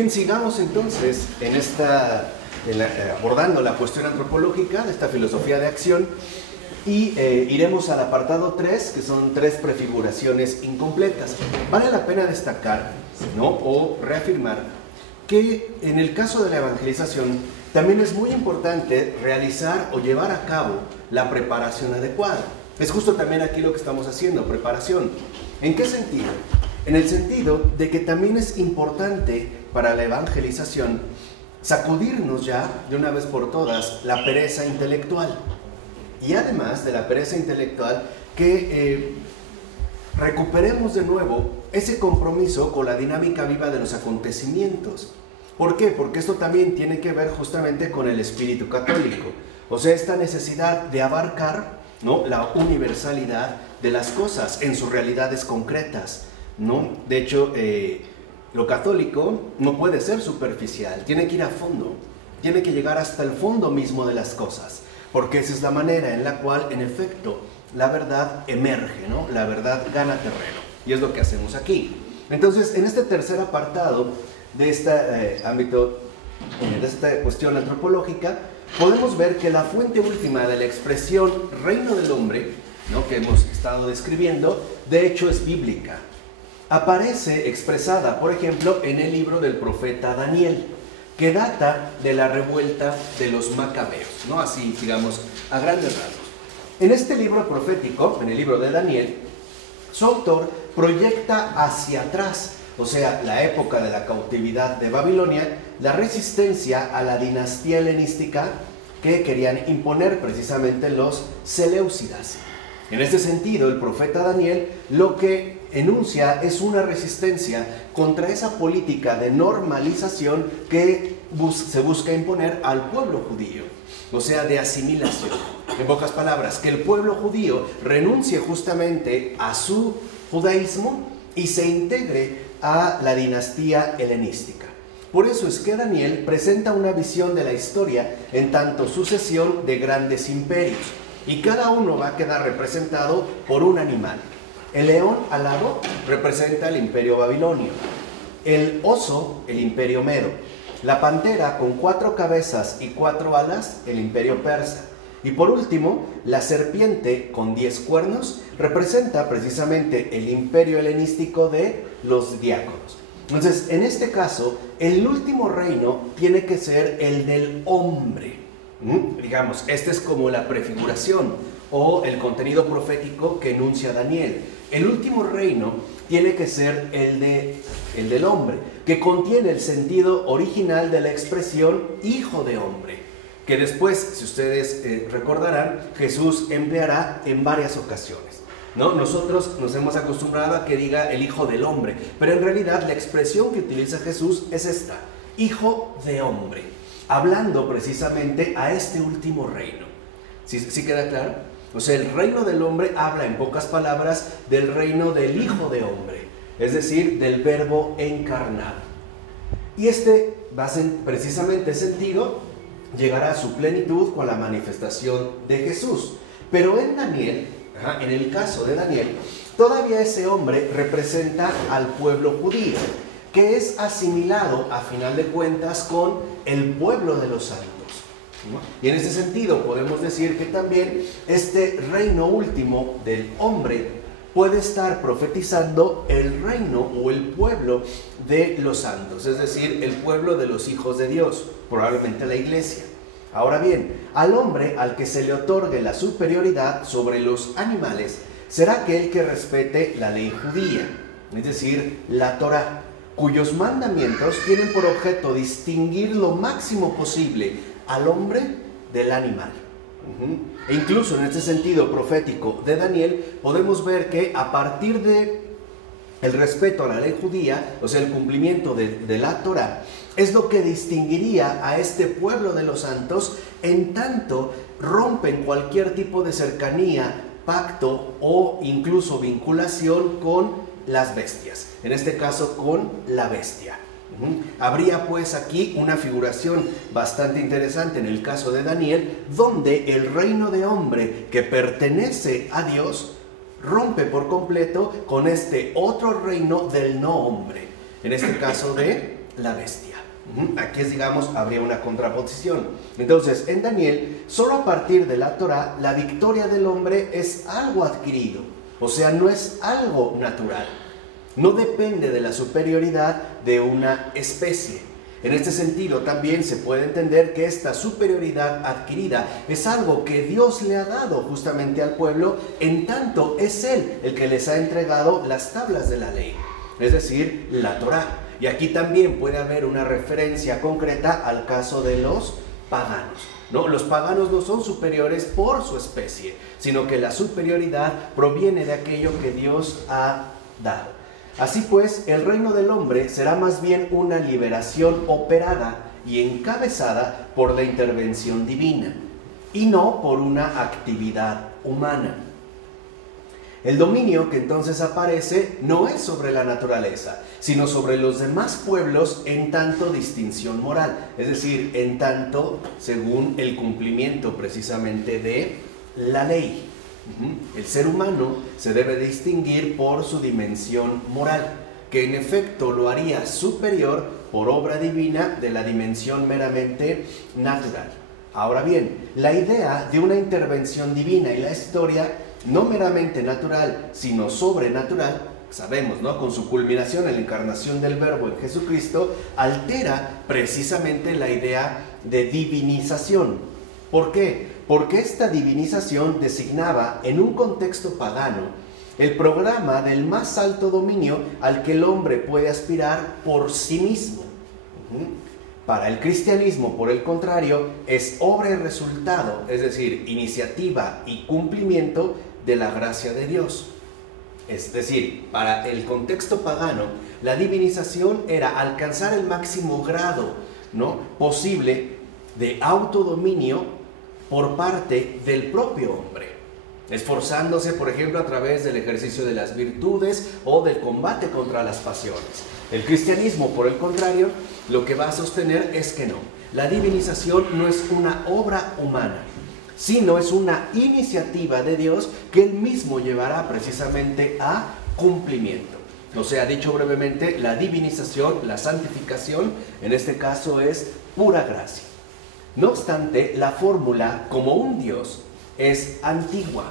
Bien, sigamos entonces abordando la cuestión antropológica de esta filosofía de acción y iremos al apartado 3, que son 3 prefiguraciones incompletas. Vale la pena destacar, ¿no?, o reafirmar que en el caso de la evangelización también es muy importante realizar o llevar a cabo la preparación adecuada. Es justo también aquí lo que estamos haciendo, preparación. ¿En qué sentido? En el sentido de que también es importante para la evangelización sacudirnos ya, de una vez por todas, la pereza intelectual. Y además de la pereza intelectual, que recuperemos de nuevo ese compromiso con la dinámica viva de los acontecimientos. ¿Por qué? Porque esto también tiene que ver justamente con el espíritu católico. O sea, esta necesidad de abarcar, ¿no?, la universalidad de las cosas en sus realidades concretas, ¿no? De hecho, lo católico no puede ser superficial, tiene que ir a fondo, tiene que llegar hasta el fondo mismo de las cosas, porque esa es la manera en la cual, en efecto, la verdad emerge, ¿no? La verdad gana terreno, y es lo que hacemos aquí. Entonces, en este tercer apartado de este ámbito, de esta cuestión antropológica, podemos ver que la fuente última de la expresión reino del hombre, ¿no?, que hemos estado describiendo, de hecho es bíblica. Aparece expresada, por ejemplo, en el libro del profeta Daniel, que data de la revuelta de los macabeos, ¿no? Así, digamos, a grandes rasgos. En este libro profético, en el libro de Daniel, su autor proyecta hacia atrás, o sea, la época de la cautividad de Babilonia, la resistencia a la dinastía helenística que querían imponer precisamente los seleucidas. En este sentido, el profeta Daniel lo que enuncia es una resistencia contra esa política de normalización que se busca imponer al pueblo judío, o sea, de asimilación. En pocas palabras, que el pueblo judío renuncie justamente a su judaísmo y se integre a la dinastía helenística. Por eso es que Daniel presenta una visión de la historia en tanto sucesión de grandes imperios, y cada uno va a quedar representado por un animal. El león alado representa el imperio babilonio, el oso el imperio medo, la pantera con 4 cabezas y 4 alas el imperio persa, y por último la serpiente con 10 cuernos representa precisamente el imperio helenístico de los diáconos. Entonces, en este caso, el último reino tiene que ser el del hombre. Digamos, esta es como la prefiguración o el contenido profético que enuncia Daniel. El último reino tiene que ser el del hombre, que contiene el sentido original de la expresión hijo de hombre, que después, si ustedes recordarán, Jesús empleará en varias ocasiones, ¿no? Nosotros nos hemos acostumbrado a que diga el hijo del hombre, pero en realidad la expresión que utiliza Jesús es esta, hijo de hombre, hablando precisamente a este último reino. ¿Sí queda claro? O sea, el reino del hombre habla en pocas palabras del reino del hijo de hombre, es decir, del verbo encarnado. Y este va a ser precisamente sentido, llegará a su plenitud con la manifestación de Jesús. Pero en Daniel, en el caso de Daniel, todavía ese hombre representa al pueblo judío, que es asimilado a final de cuentas con el pueblo de los santos, ¿no? Y en ese sentido podemos decir que también este reino último del hombre puede estar profetizando el reino o el pueblo de los santos, es decir, el pueblo de los hijos de Dios, probablemente la iglesia. Ahora bien, al hombre al que se le otorgue la superioridad sobre los animales será aquel que respete la ley judía, es decir, la Torá, cuyos mandamientos tienen por objeto distinguir lo máximo posible al hombre del animal. E incluso en este sentido profético de Daniel podemos ver que a partir de el respeto a la ley judía, o sea, el cumplimiento de la Torá, es lo que distinguiría a este pueblo de los santos en tanto rompen cualquier tipo de cercanía, pacto o incluso vinculación con las bestias, en este caso con la bestia. Habría pues aquí una figuración bastante interesante en el caso de Daniel, donde el reino de hombre que pertenece a Dios rompe por completo con este otro reino del no hombre, en este caso de la bestia. Aquí es, digamos, habría una contraposición. Entonces, en Daniel, solo a partir de la Torá, la victoria del hombre es algo adquirido, o sea, no es algo natural. No depende de la superioridad de una especie. En este sentido, también se puede entender que esta superioridad adquirida es algo que Dios le ha dado justamente al pueblo, en tanto es Él el que les ha entregado las tablas de la ley, es decir, la Torá. Y aquí también puede haber una referencia concreta al caso de los paganos, ¿no? Los paganos no son superiores por su especie, sino que la superioridad proviene de aquello que Dios ha dado. Así pues, el reino del hombre será más bien una liberación operada y encabezada por la intervención divina, y no por una actividad humana. El dominio que entonces aparece no es sobre la naturaleza, sino sobre los demás pueblos en tanto distinción moral, es decir, en tanto según el cumplimiento precisamente de la ley. El ser humano se debe distinguir por su dimensión moral, que en efecto lo haría superior por obra divina de la dimensión meramente natural. Ahora bien, la idea de una intervención divina y la historia no meramente natural, sino sobrenatural, sabemos, ¿no?, con su culminación en la encarnación del Verbo en Jesucristo, altera precisamente la idea de divinización. ¿Por qué? Porque esta divinización designaba, en un contexto pagano, el programa del más alto dominio al que el hombre puede aspirar por sí mismo. Para el cristianismo, por el contrario, es obra y resultado, es decir, iniciativa y cumplimiento de la gracia de Dios. Es decir, para el contexto pagano, la divinización era alcanzar el máximo grado, ¿no?, posible de autodominio por parte del propio hombre, esforzándose, por ejemplo, a través del ejercicio de las virtudes o del combate contra las pasiones. El cristianismo, por el contrario, lo que va a sostener es que no, la divinización no es una obra humana, sino es una iniciativa de Dios que Él mismo llevará precisamente a cumplimiento. O sea, dicho brevemente, la divinización, la santificación, en este caso es pura gracia. No obstante, la fórmula como un Dios es antigua.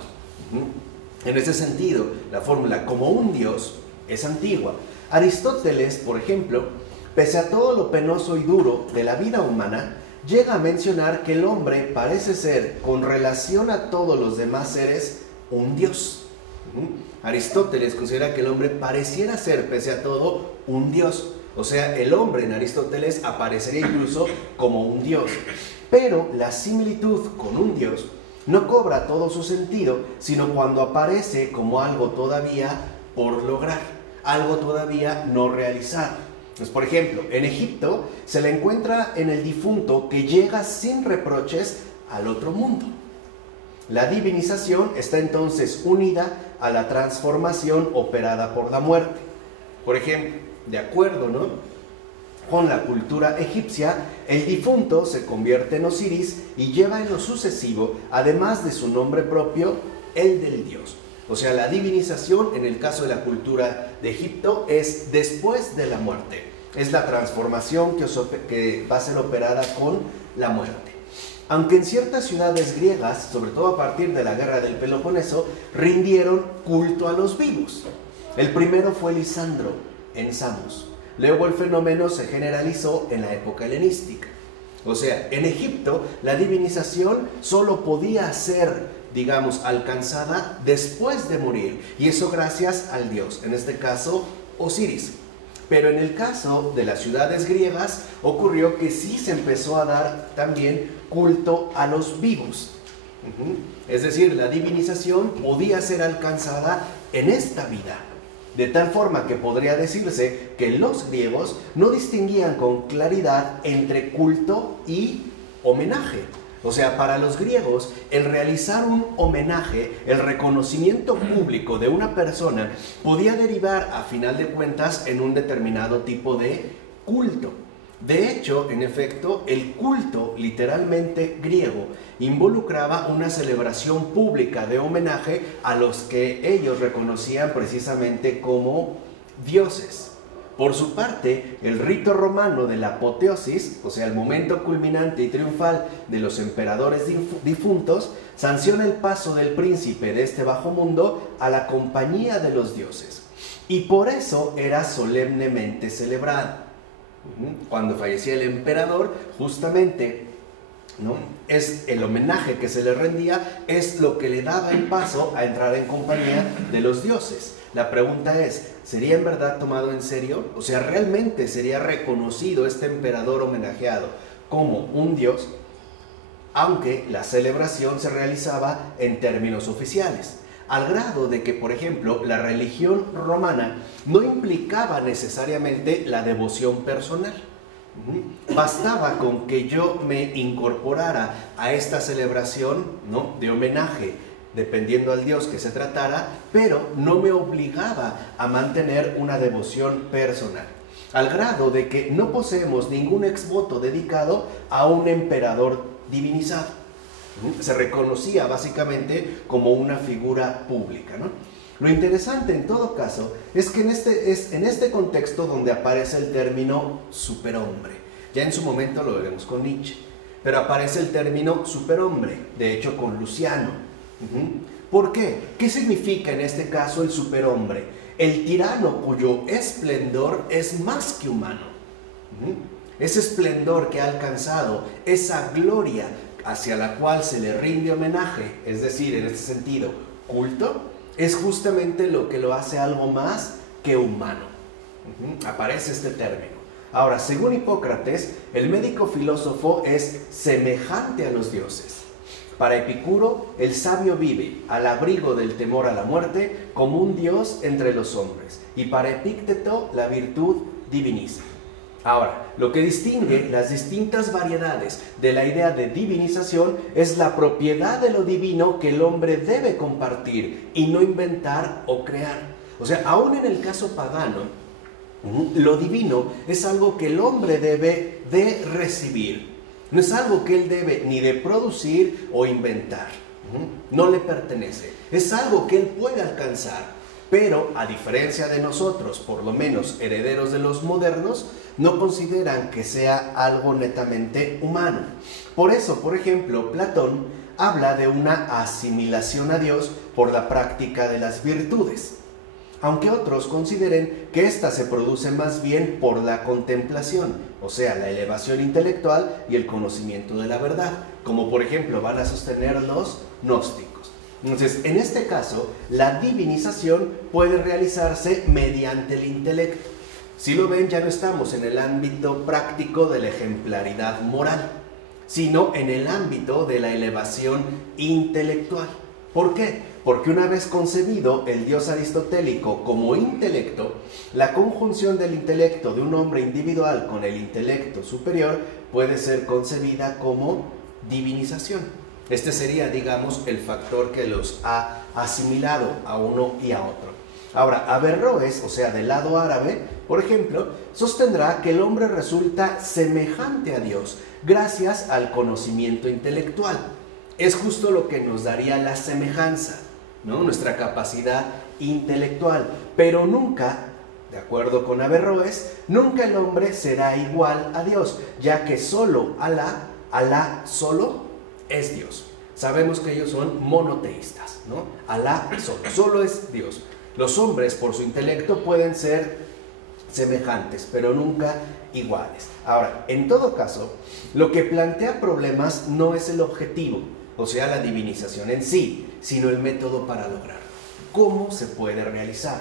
En ese sentido, la fórmula como un Dios es antigua. Aristóteles, por ejemplo, pese a todo lo penoso y duro de la vida humana, llega a mencionar que el hombre parece ser, con relación a todos los demás seres, un Dios. Aristóteles considera que el hombre pareciera ser, pese a todo, un Dios. O sea, el hombre en Aristóteles aparecería incluso como un Dios. Pero la similitud con un Dios no cobra todo su sentido, sino cuando aparece como algo todavía por lograr, algo todavía no realizado. Pues, por ejemplo, en Egipto se le encuentra en el difunto que llega sin reproches al otro mundo. La divinización está entonces unida a la transformación operada por la muerte. Por ejemplo, de acuerdo, ¿no?, con la cultura egipcia, el difunto se convierte en Osiris y lleva en lo sucesivo, además de su nombre propio, el del dios. O sea, la divinización en el caso de la cultura de Egipto es después de la muerte. Es la transformación que va a ser operada con la muerte. Aunque en ciertas ciudades griegas, sobre todo a partir de la guerra del Peloponeso, rindieron culto a los vivos. El primero fue Lisandro, en Samos. Luego el fenómeno se generalizó en la época helenística. O sea, en Egipto la divinización solo podía ser, digamos, alcanzada después de morir, y eso gracias al dios, en este caso Osiris. Pero en el caso de las ciudades griegas ocurrió que sí se empezó a dar también culto a los vivos. Es decir, la divinización podía ser alcanzada en esta vida, de tal forma que podría decirse que los griegos no distinguían con claridad entre culto y homenaje. O sea, para los griegos, el realizar un homenaje, el reconocimiento público de una persona, podía derivar, a final de cuentas, en un determinado tipo de culto. De hecho, en efecto, el culto, literalmente griego, involucraba una celebración pública de homenaje a los que ellos reconocían precisamente como dioses. Por su parte, el rito romano de la apoteosis, o sea, el momento culminante y triunfal de los emperadores difuntos, sanciona el paso del príncipe de este bajo mundo a la compañía de los dioses. Y por eso era solemnemente celebrado. Cuando fallecía el emperador, justamente, ¿no?, es el homenaje que se le rendía, es lo que le daba el paso a entrar en compañía de los dioses. La pregunta es, ¿sería en verdad tomado en serio? O sea, ¿realmente sería reconocido este emperador homenajeado como un dios? Aunque la celebración se realizaba en términos oficiales, al grado de que, por ejemplo, la religión romana no implicaba necesariamente la devoción personal. Bastaba con que yo me incorporara a esta celebración, ¿no?, de homenaje, dependiendo al dios que se tratara, pero no me obligaba a mantener una devoción personal, al grado de que no poseemos ningún exvoto dedicado a un emperador divinizado. Se reconocía básicamente como una figura pública, ¿no? Lo interesante en todo caso es que en este contexto donde aparece el término superhombre. Ya en su momento lo veremos con Nietzsche, pero aparece el término superhombre, de hecho con Luciano. ¿Por qué? ¿Qué significa en este caso el superhombre? El tirano cuyo esplendor es más que humano. Ese esplendor que ha alcanzado, esa gloria hacia la cual se le rinde homenaje, es decir, en este sentido, culto, es justamente lo que lo hace algo más que humano. Aparece este término. Ahora, según Hipócrates, el médico filósofo es semejante a los dioses. Para Epicuro, el sabio vive al abrigo del temor a la muerte como un dios entre los hombres. Y para Epícteto, la virtud diviniza. Ahora, lo que distingue las distintas variedades de la idea de divinización es la propiedad de lo divino que el hombre debe compartir y no inventar o crear. O sea, aún en el caso pagano, lo divino es algo que el hombre debe de recibir. No es algo que él debe ni de producir o inventar. No le pertenece. Es algo que él puede alcanzar. Pero, a diferencia de nosotros, por lo menos herederos de los modernos, no consideran que sea algo netamente humano. Por eso, por ejemplo, Platón habla de una asimilación a Dios por la práctica de las virtudes, aunque otros consideren que ésta se produce más bien por la contemplación, o sea, la elevación intelectual y el conocimiento de la verdad, como por ejemplo van a sostener los gnósticos. Entonces, en este caso, la divinización puede realizarse mediante el intelecto. Si lo ven, ya no estamos en el ámbito práctico de la ejemplaridad moral, sino en el ámbito de la elevación intelectual. ¿Por qué? Porque una vez concebido el dios aristotélico como intelecto, la conjunción del intelecto de un hombre individual con el intelecto superior puede ser concebida como divinización. Este sería, digamos, el factor que los ha asimilado a uno y a otro. Ahora, Averroes, o sea, del lado árabe, por ejemplo, sostendrá que el hombre resulta semejante a Dios gracias al conocimiento intelectual. Es justo lo que nos daría la semejanza, ¿no? Nuestra capacidad intelectual. Pero nunca, de acuerdo con Averroes, nunca el hombre será igual a Dios, ya que solo Alá solo es Dios. Sabemos que ellos son monoteístas, ¿no? Alá solo es Dios. Los hombres, por su intelecto, pueden ser semejantes, pero nunca iguales. Ahora, en todo caso, lo que plantea problemas no es el objetivo, o sea, la divinización en sí, sino el método para lograrlo. ¿Cómo se puede realizar?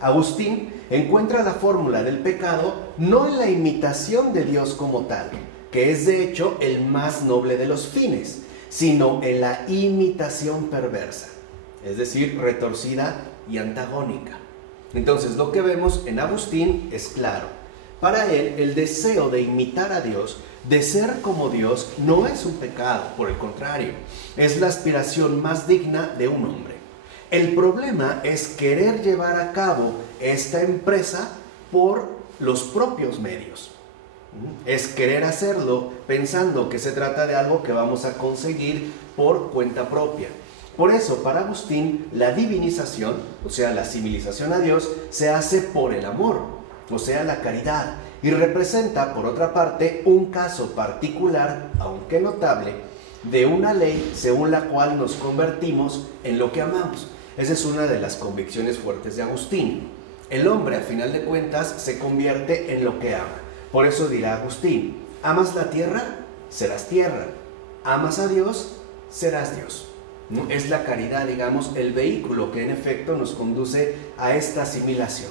Agustín encuentra la fórmula del pecado no en la imitación de Dios como tal, que es de hecho el más noble de los fines, sino en la imitación perversa, es decir, retorcida y antagónica. Entonces, lo que vemos en Agustín es claro. Para él, el deseo de imitar a Dios, de ser como Dios, no es un pecado, por el contrario, es la aspiración más digna de un hombre. El problema es querer llevar a cabo esta empresa por los propios medios. Es querer hacerlo pensando que se trata de algo que vamos a conseguir por cuenta propia. Por eso, para Agustín, la divinización, o sea, la asimilización a Dios, se hace por el amor. o sea, la caridad, y representa, por otra parte, un caso particular, aunque notable, de una ley según la cual nos convertimos en lo que amamos. Esa es una de las convicciones fuertes de Agustín. El hombre, a final de cuentas, se convierte en lo que ama. Por eso dirá Agustín: amas la tierra, serás tierra. Amas a Dios, serás Dios. ¿No? Es la caridad, digamos, el vehículo que en efecto nos conduce a esta asimilación.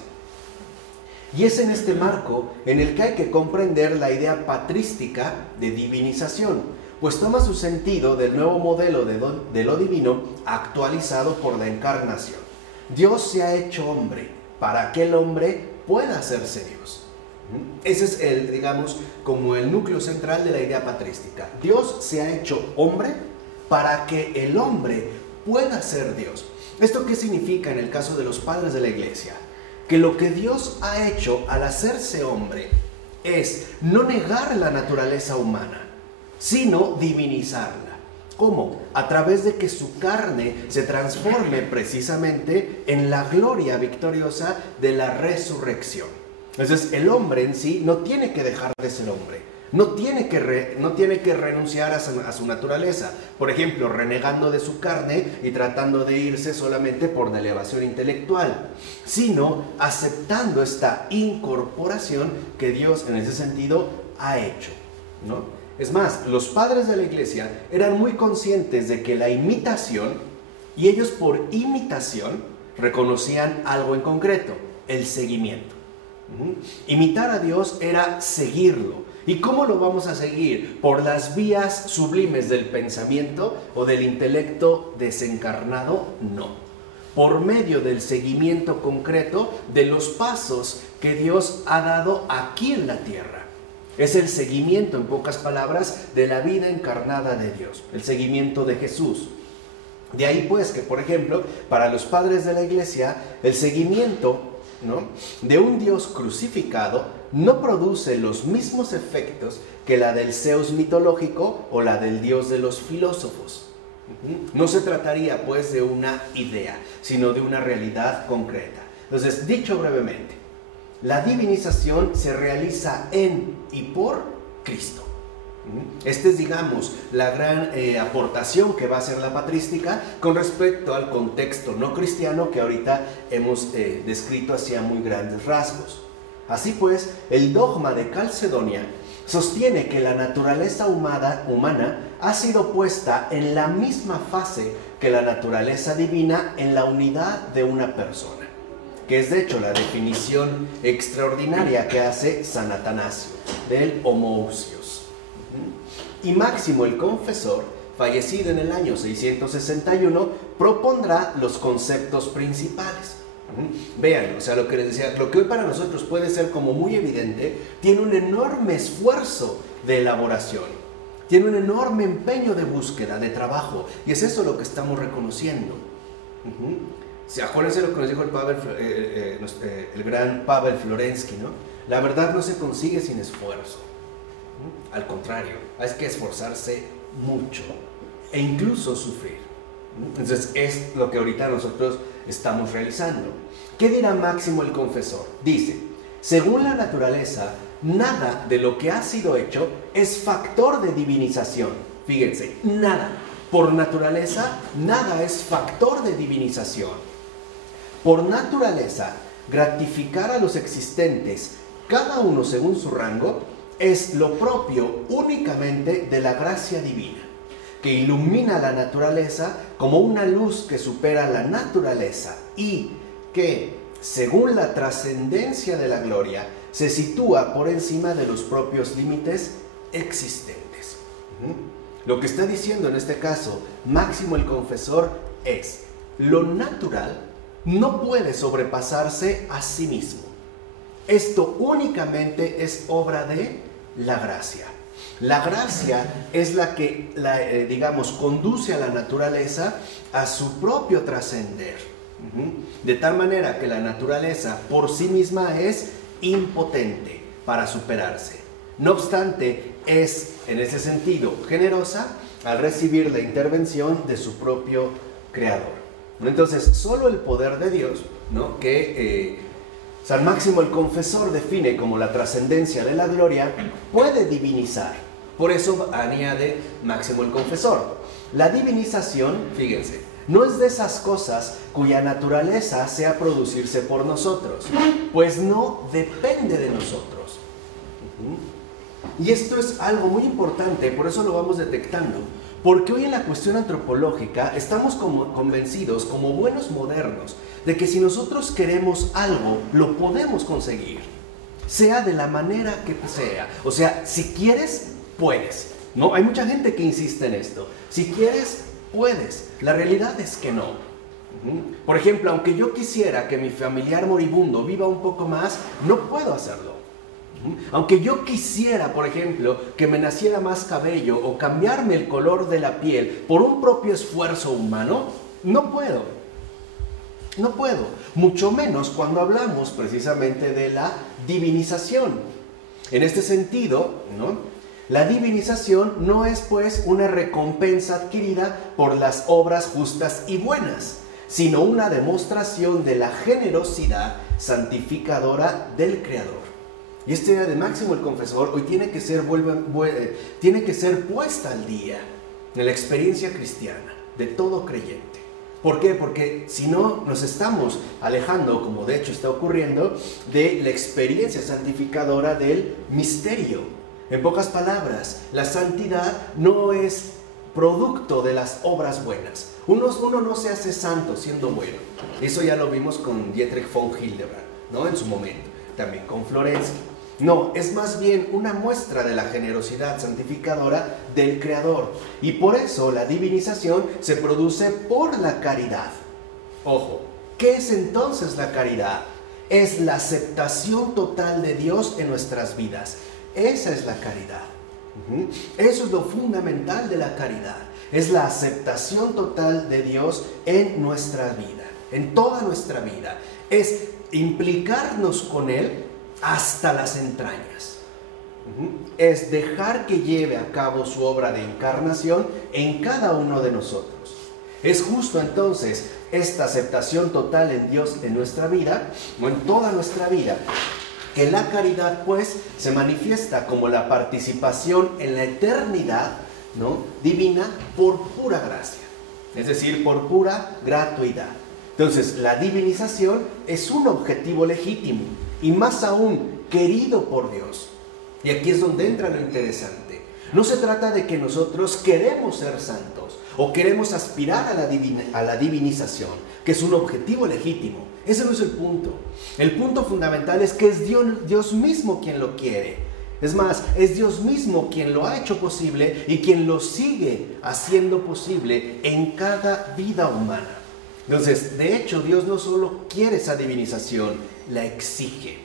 Y es en este marco en el que hay que comprender la idea patrística de divinización, pues toma su sentido del nuevo modelo de lo divino actualizado por la encarnación. Dios se ha hecho hombre para que el hombre pueda hacerse Dios. Ese es el, digamos, como el núcleo central de la idea patrística. Dios se ha hecho hombre para que el hombre pueda ser Dios. ¿Esto qué significa en el caso de los padres de la Iglesia? Que lo que Dios ha hecho al hacerse hombre es no negar la naturaleza humana, sino divinizarla. ¿Cómo? A través de que su carne se transforme precisamente en la gloria victoriosa de la resurrección. Entonces el hombre en sí no tiene que dejar de ser hombre, no tiene que renunciar a su naturaleza, por ejemplo, renegando de su carne y tratando de irse solamente por la elevación intelectual, sino aceptando esta incorporación que Dios en ese sentido ha hecho, ¿no? Es más, los padres de la Iglesia eran muy conscientes de que la imitación, y ellos por imitación reconocían algo en concreto: el seguimiento. Imitar a Dios era seguirlo. ¿Y cómo lo vamos a seguir? ¿Por las vías sublimes del pensamiento o del intelecto desencarnado? No. Por medio del seguimiento concreto de los pasos que Dios ha dado aquí en la tierra. Es el seguimiento, en pocas palabras, de la vida encarnada de Dios, el seguimiento de Jesús. De ahí pues que, por ejemplo, para los padres de la Iglesia, el seguimiento, ¿no?, de un Dios crucificado no produce los mismos efectos que la del Zeus mitológico o la del Dios de los filósofos. No se trataría pues de una idea, sino de una realidad concreta. Entonces, dicho brevemente, la divinización se realiza en y por Cristo. Esta es, digamos, la gran aportación que va a hacer la patrística con respecto al contexto no cristiano que ahorita hemos descrito hacia muy grandes rasgos. Así pues, el dogma de Calcedonia sostiene que la naturaleza humana ha sido puesta en la misma fase que la naturaleza divina en la unidad de una persona, que es de hecho la definición extraordinaria que hace San Atanasio del homoousios. Y Máximo el Confesor, fallecido en el año 661, propondrá los conceptos principales. Vean, o sea, lo que les decía, lo que hoy para nosotros puede ser como muy evidente, tiene un enorme esfuerzo de elaboración, tiene un enorme empeño de búsqueda, de trabajo, y es eso lo que estamos reconociendo. Acuérdense lo que nos dijo el gran Pavel Florensky, ¿no? La verdad no se consigue sin esfuerzo. Al contrario, hay que esforzarse mucho e incluso sufrir. Entonces es lo que ahorita nosotros estamos realizando. ¿Qué dirá Máximo el Confesor? Dice: según la naturaleza, nada de lo que ha sido hecho es factor de divinización. Fíjense, nada. Por naturaleza, nada es factor de divinización. Por naturaleza, gratificar a los existentes, cada uno según su rango, es lo propio únicamente de la gracia divina, que ilumina la naturaleza como una luz que supera la naturaleza y que, según la trascendencia de la gloria, se sitúa por encima de los propios límites existentes. Lo que está diciendo en este caso Máximo el Confesor es: lo natural no puede sobrepasarse a sí mismo. Esto únicamente es obra de la gracia. La gracia es la que, digamos, conduce a la naturaleza a su propio trascender. De tal manera que la naturaleza por sí misma es impotente para superarse. No obstante, es en ese sentido generosa al recibir la intervención de su propio Creador. Entonces, solo el poder de Dios, ¿no?, que San Máximo el Confesor define como la trascendencia de la gloria puede divinizar. Por eso añade Máximo el Confesor. La divinización, fíjense, no es de esas cosas cuya naturaleza sea producirse por nosotros, pues no depende de nosotros. Y esto es algo muy importante, por eso lo vamos detectando. Porque hoy en la cuestión antropológica estamos convencidos, como buenos modernos, de que si nosotros queremos algo, lo podemos conseguir. Sea de la manera que sea. O sea, si quieres, puedes. ¿No? Hay mucha gente que insiste en esto. Si quieres, puedes. La realidad es que no. Por ejemplo, aunque yo quisiera que mi familiar moribundo viva un poco más, no puedo hacerlo. Aunque yo quisiera, por ejemplo, que me naciera más cabello o cambiarme el color de la piel por un propio esfuerzo humano, no puedo. No puedo. Mucho menos cuando hablamos precisamente de la divinización. En este sentido, ¿no? La divinización no es pues una recompensa adquirida por las obras justas y buenas, sino una demostración de la generosidad santificadora del Creador. Y esta idea de Máximo el Confesor hoy tiene que ser puesta al día en la experiencia cristiana de todo creyente. ¿Por qué? Porque si no nos estamos alejando, como de hecho está ocurriendo, de la experiencia santificadora del misterio. En pocas palabras, la santidad no es producto de las obras buenas. Uno no se hace santo siendo bueno. Eso ya lo vimos con Dietrich von Hildebrand, ¿no? En su momento. También con Florencia. No, es más bien una muestra de la generosidad santificadora del Creador. Y por eso la divinización se produce por la caridad. Ojo, ¿qué es entonces la caridad? Es la aceptación total de Dios en nuestras vidas. Esa es la caridad. Eso es lo fundamental de la caridad. Es la aceptación total de Dios en nuestra vida, en toda nuestra vida. Es implicarnos con Él hasta las entrañas. Es dejar que lleve a cabo su obra de encarnación en cada uno de nosotros. Es justo entonces esta aceptación total en Dios en nuestra vida, o en toda nuestra vida, que la caridad pues se manifiesta como la participación en la eternidad, ¿no?, divina por pura gracia, es decir, por pura gratuidad. Entonces, la divinización es un objetivo legítimo y más aún querido por Dios. Y aquí es donde entra lo interesante. No se trata de que nosotros queremos ser santos o queremos aspirar a la divinización, que es un objetivo legítimo. Ese no es el punto. El punto fundamental es que es Dios mismo quien lo quiere. Es más, es Dios mismo quien lo ha hecho posible y quien lo sigue haciendo posible en cada vida humana. Entonces, de hecho, Dios no solo quiere esa divinización, la exige.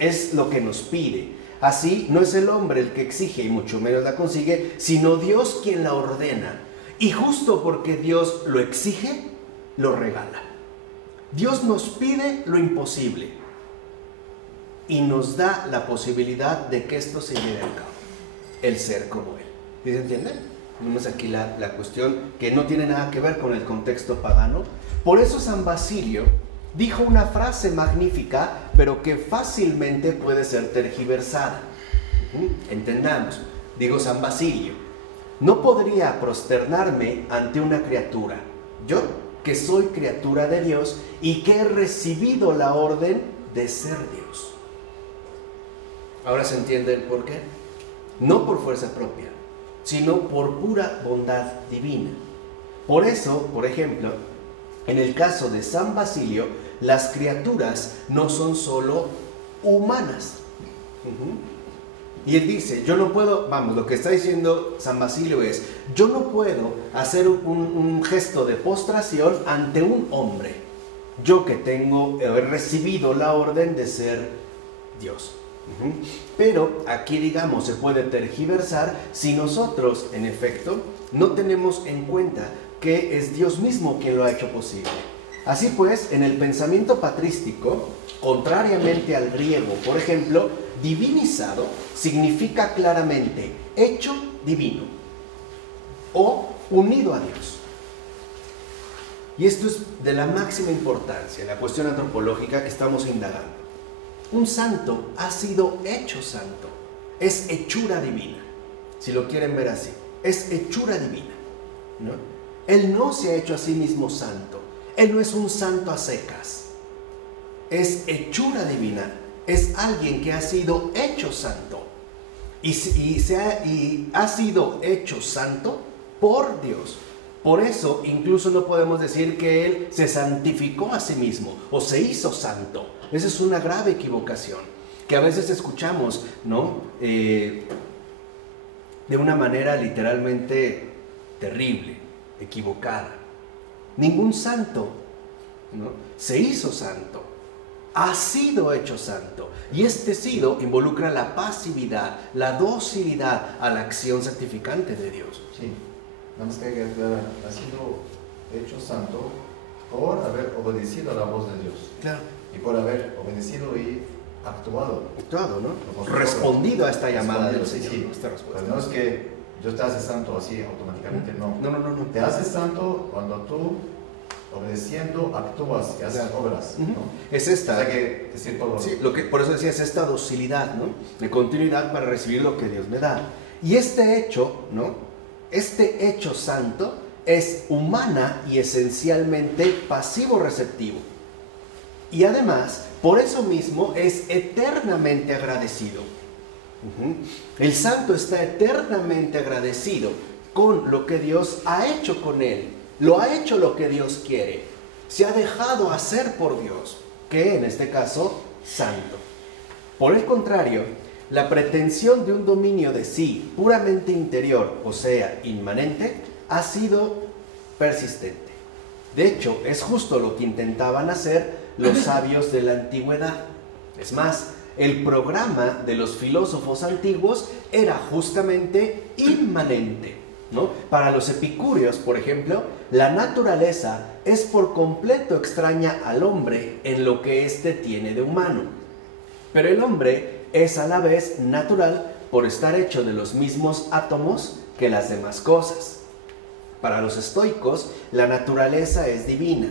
Es lo que nos pide. Así, no es el hombre el que exige y mucho menos la consigue, sino Dios quien la ordena. Y justo porque Dios lo exige, lo regala. Dios nos pide lo imposible y nos da la posibilidad de que esto se lleve a cabo. El ser como Él. ¿Sí se entiende? Tenemos aquí la cuestión que no tiene nada que ver con el contexto pagano. Por eso San Basilio dijo una frase magnífica, pero que fácilmente puede ser tergiversada. Entendamos, digo San Basilio, no podría prosternarme ante una criatura, yo que soy criatura de Dios y que he recibido la orden de ser Dios. Ahora se entiende el por qué. No por fuerza propia, sino por pura bondad divina. Por eso, por ejemplo, en el caso de San Basilio, las criaturas no son solo humanas. Y él dice, yo no puedo, lo que está diciendo San Basilio es, yo no puedo hacer un gesto de postración ante un hombre. Yo que he recibido la orden de ser Dios. Pero aquí, digamos, se puede tergiversar si nosotros, en efecto, no tenemos en cuenta que es Dios mismo quien lo ha hecho posible. Así pues, en el pensamiento patrístico, contrariamente al griego, por ejemplo, divinizado significa claramente hecho divino o unido a Dios. Y esto es de la máxima importancia en la cuestión antropológica que estamos indagando. Un santo ha sido hecho santo. Es hechura divina. Si lo quieren ver así, es hechura divina, ¿no? Él no se ha hecho a sí mismo santo. Él no es un santo a secas. Es hechura divina. Es alguien que ha sido hecho santo. Y ha sido hecho santo por Dios. Por eso incluso no podemos decir que Él se santificó a sí mismo o se hizo santo. Esa es una grave equivocación que a veces escuchamos, ¿no? De una manera literalmente terrible, equivocada. Ningún santo, ¿no?, se hizo santo. Ha sido hecho santo. Y este sido involucra la pasividad, la docilidad a la acción santificante de Dios. Sí, nada más que hay que aclarar, ha sido hecho santo por haber obedecido a la voz de Dios. Claro. Y por haber obedecido y actuado. Actuado, ¿no? Respondido a esta llamada del Señor. Sí, esta respuesta. Pues no es que Dios te hace santo así automáticamente, no. No. Te hace santo cuando tú, obedeciendo, actúas y haces obras, ¿no? Es esta. O sea que decir todo. Sí, por eso decía, es esta docilidad, ¿no?, de continuidad para recibir lo que Dios me da. Y este hecho, ¿no?, este hecho santo es humana y esencialmente pasivo-receptivo. Y además, por eso mismo, es eternamente agradecido. El santo está eternamente agradecido con lo que Dios ha hecho con él. Lo ha hecho lo que Dios quiere. Se ha dejado hacer por Dios, que en este caso, santo. Por el contrario, la pretensión de un dominio de sí puramente interior, o sea, inmanente, ha sido persistente. De hecho, es justo lo que intentaban hacer los sabios de la antigüedad. Es más, el programa de los filósofos antiguos era justamente inmanente, ¿no? Para los epicúreos, por ejemplo, la naturaleza es por completo extraña al hombre en lo que éste tiene de humano. Pero el hombre es a la vez natural por estar hecho de los mismos átomos que las demás cosas. Para los estoicos, la naturaleza es divina,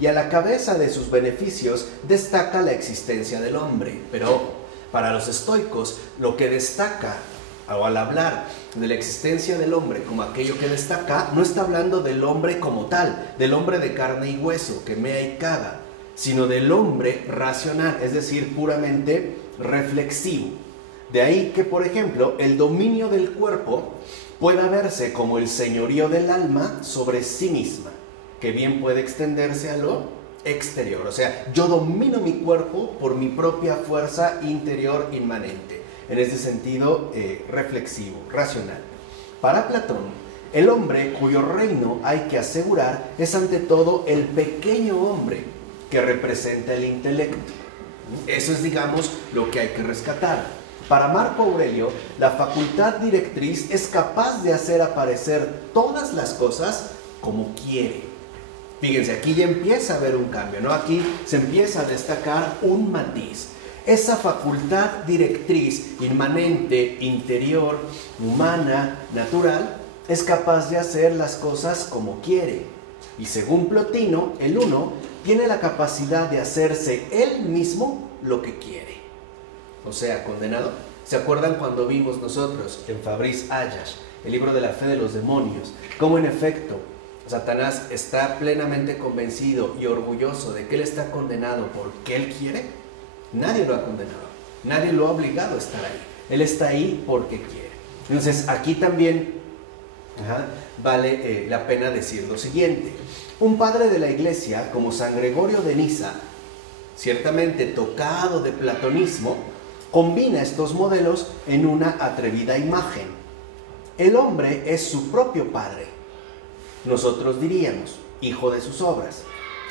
y a la cabeza de sus beneficios destaca la existencia del hombre. Pero para los estoicos, lo que destaca, o al hablar de la existencia del hombre como aquello que destaca, no está hablando del hombre como tal, del hombre de carne y hueso, que mea y caga, sino del hombre racional, es decir, puramente reflexivo. De ahí que, por ejemplo, el dominio del cuerpo pueda verse como el señorío del alma sobre sí misma, que bien puede extenderse a lo exterior. O sea, yo domino mi cuerpo por mi propia fuerza interior inmanente, en ese sentido reflexivo, racional. Para Platón, el hombre cuyo reino hay que asegurar es ante todo el pequeño hombre que representa el intelecto. Eso es, digamos, lo que hay que rescatar. Para Marco Aurelio, la facultad directriz es capaz de hacer aparecer todas las cosas como quiere. Fíjense, aquí ya empieza a haber un cambio, ¿no? Aquí se empieza a destacar un matiz. Esa facultad directriz, inmanente, interior, humana, natural, es capaz de hacer las cosas como quiere. Y según Plotino, el uno tiene la capacidad de hacerse él mismo lo que quiere. O sea, condenado. ¿Se acuerdan cuando vimos nosotros en Fabrice Ayash, el libro de la fe de los demonios, cómo en efecto Satanás está plenamente convencido y orgulloso de que él está condenado porque él quiere? Nadie lo ha condenado, nadie lo ha obligado a estar ahí. Él está ahí porque quiere. Entonces, aquí también vale la pena decir lo siguiente. Un padre de la iglesia como San Gregorio de Niza, ciertamente tocado de platonismo, combina estos modelos en una atrevida imagen. El hombre es su propio padre. Nosotros diríamos, hijo de sus obras.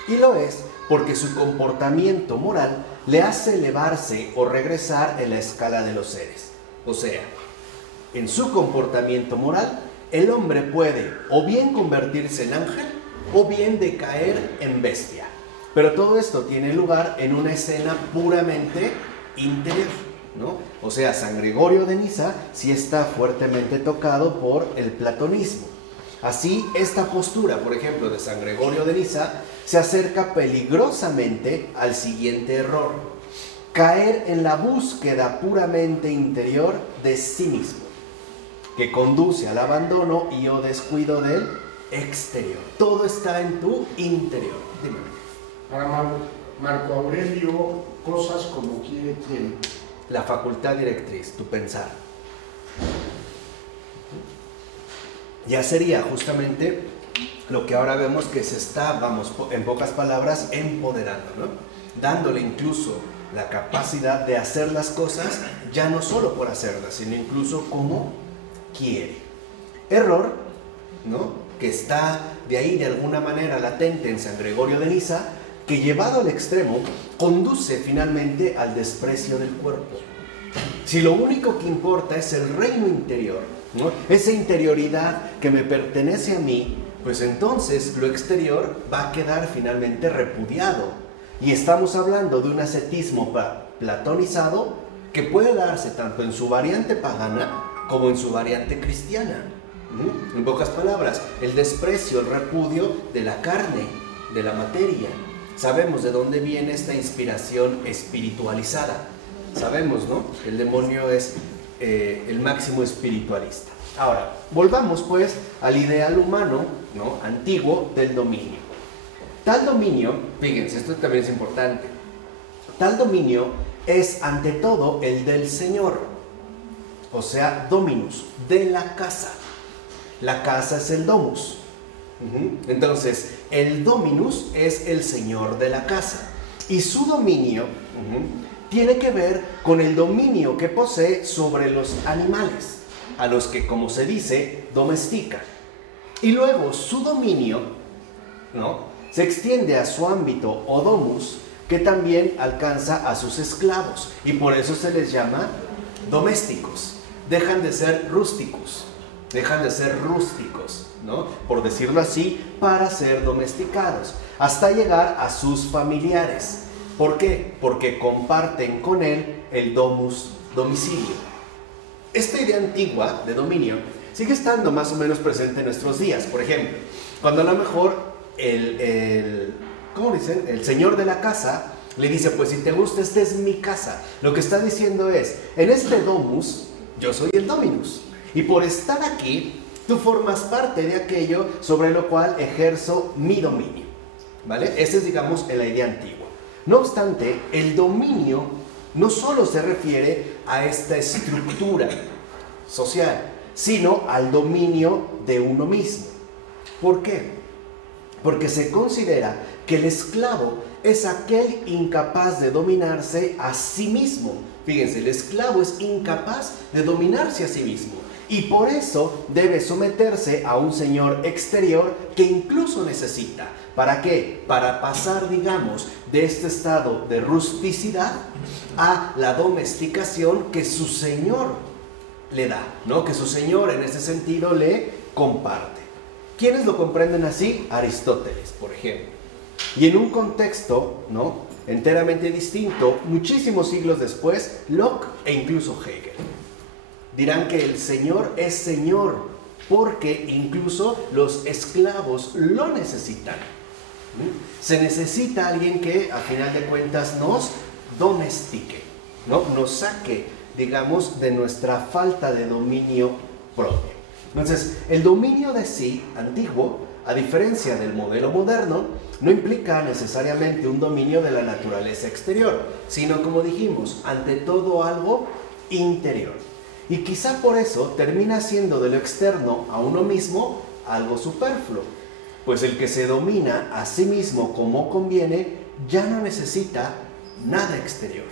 Y lo es porque su comportamiento moral le hace elevarse o regresar en la escala de los seres. O sea, en su comportamiento moral, el hombre puede o bien convertirse en ángel o bien decaer en bestia. Pero todo esto tiene lugar en una escena puramente interior, ¿no? O sea, San Gregorio de Niza sí está fuertemente tocado por el platonismo. Así, esta postura, por ejemplo, de San Gregorio de Niza se acerca peligrosamente al siguiente error. caer en la búsqueda puramente interior de sí mismo, que conduce al abandono y o descuido del exterior. Todo está en tu interior. Dime. Para Marco Aurelio, cosas como quiere, tiene. La facultad directriz, tu pensar. Ya sería justamente lo que ahora vemos que se está, vamos, en pocas palabras, empoderando, ¿no? Dándole incluso la capacidad de hacer las cosas, ya no solo por hacerlas, sino incluso como quiere. Error, ¿no?, que está de ahí de alguna manera latente en San Gregorio de Nisa, que llevado al extremo conduce finalmente al desprecio del cuerpo. Si lo único que importa es el reino interior, ¿no?, esa interioridad que me pertenece a mí, pues entonces lo exterior va a quedar finalmente repudiado. Y estamos hablando de un ascetismo platonizado que puede darse tanto en su variante pagana como en su variante cristiana. En pocas palabras, el desprecio, el repudio de la carne, de la materia. Sabemos de dónde viene esta inspiración espiritualizada. Sabemos, ¿no?, que el demonio es el máximo espiritualista. Ahora, volvamos pues al ideal humano, ¿no?, antiguo del dominio. Tal dominio, fíjense, esto también es importante, tal dominio es ante todo el del Señor, o sea, dominus, de la casa. La casa es el domus. Entonces, el dominus es el Señor de la casa. Y su dominio tiene que ver con el dominio que posee sobre los animales, a los que, como se dice, domestica. Y luego su dominio, ¿no?, se extiende a su ámbito o domus, que también alcanza a sus esclavos, y por eso se les llama domésticos. Dejan de ser rústicos, ¿no?, por decirlo así, para ser domesticados, hasta llegar a sus familiares. ¿Por qué? Porque comparten con él el domus, domicilio. Esta idea antigua de dominio sigue estando más o menos presente en nuestros días. Por ejemplo, cuando a lo mejor ¿cómo dicen?, el señor de la casa le dice, pues si te gusta, esta es mi casa. Lo que está diciendo es, en este domus, yo soy el dominus. Y por estar aquí, tú formas parte de aquello sobre lo cual ejerzo mi dominio. ¿Vale? Esa es, digamos, la idea antigua. No obstante, el dominio no solo se refiere a esta estructura social, sino al dominio de uno mismo. ¿Por qué? Porque se considera que el esclavo es aquel incapaz de dominarse a sí mismo. Fíjense, el esclavo es incapaz de dominarse a sí mismo. Y por eso debe someterse a un señor exterior que incluso necesita. ¿Para qué? Para pasar, digamos, de este estado de rusticidad a la domesticación que su señor le da, ¿no?, que su señor en ese sentido le comparte. ¿Quiénes lo comprenden así? Aristóteles, por ejemplo. Y en un contexto, ¿no?, enteramente distinto, muchísimos siglos después, Locke e incluso Hegel dirán que el Señor es Señor porque incluso los esclavos lo necesitan. Se necesita alguien que, a final de cuentas, nos domestique, ¿no?, nos saque, digamos, de nuestra falta de dominio propio. Entonces, el dominio de sí, antiguo, a diferencia del modelo moderno, no implica necesariamente un dominio de la naturaleza exterior, sino, como dijimos, ante todo algo interior. Y quizá por eso termina siendo de lo externo a uno mismo algo superfluo, pues el que se domina a sí mismo como conviene ya no necesita nada exterior,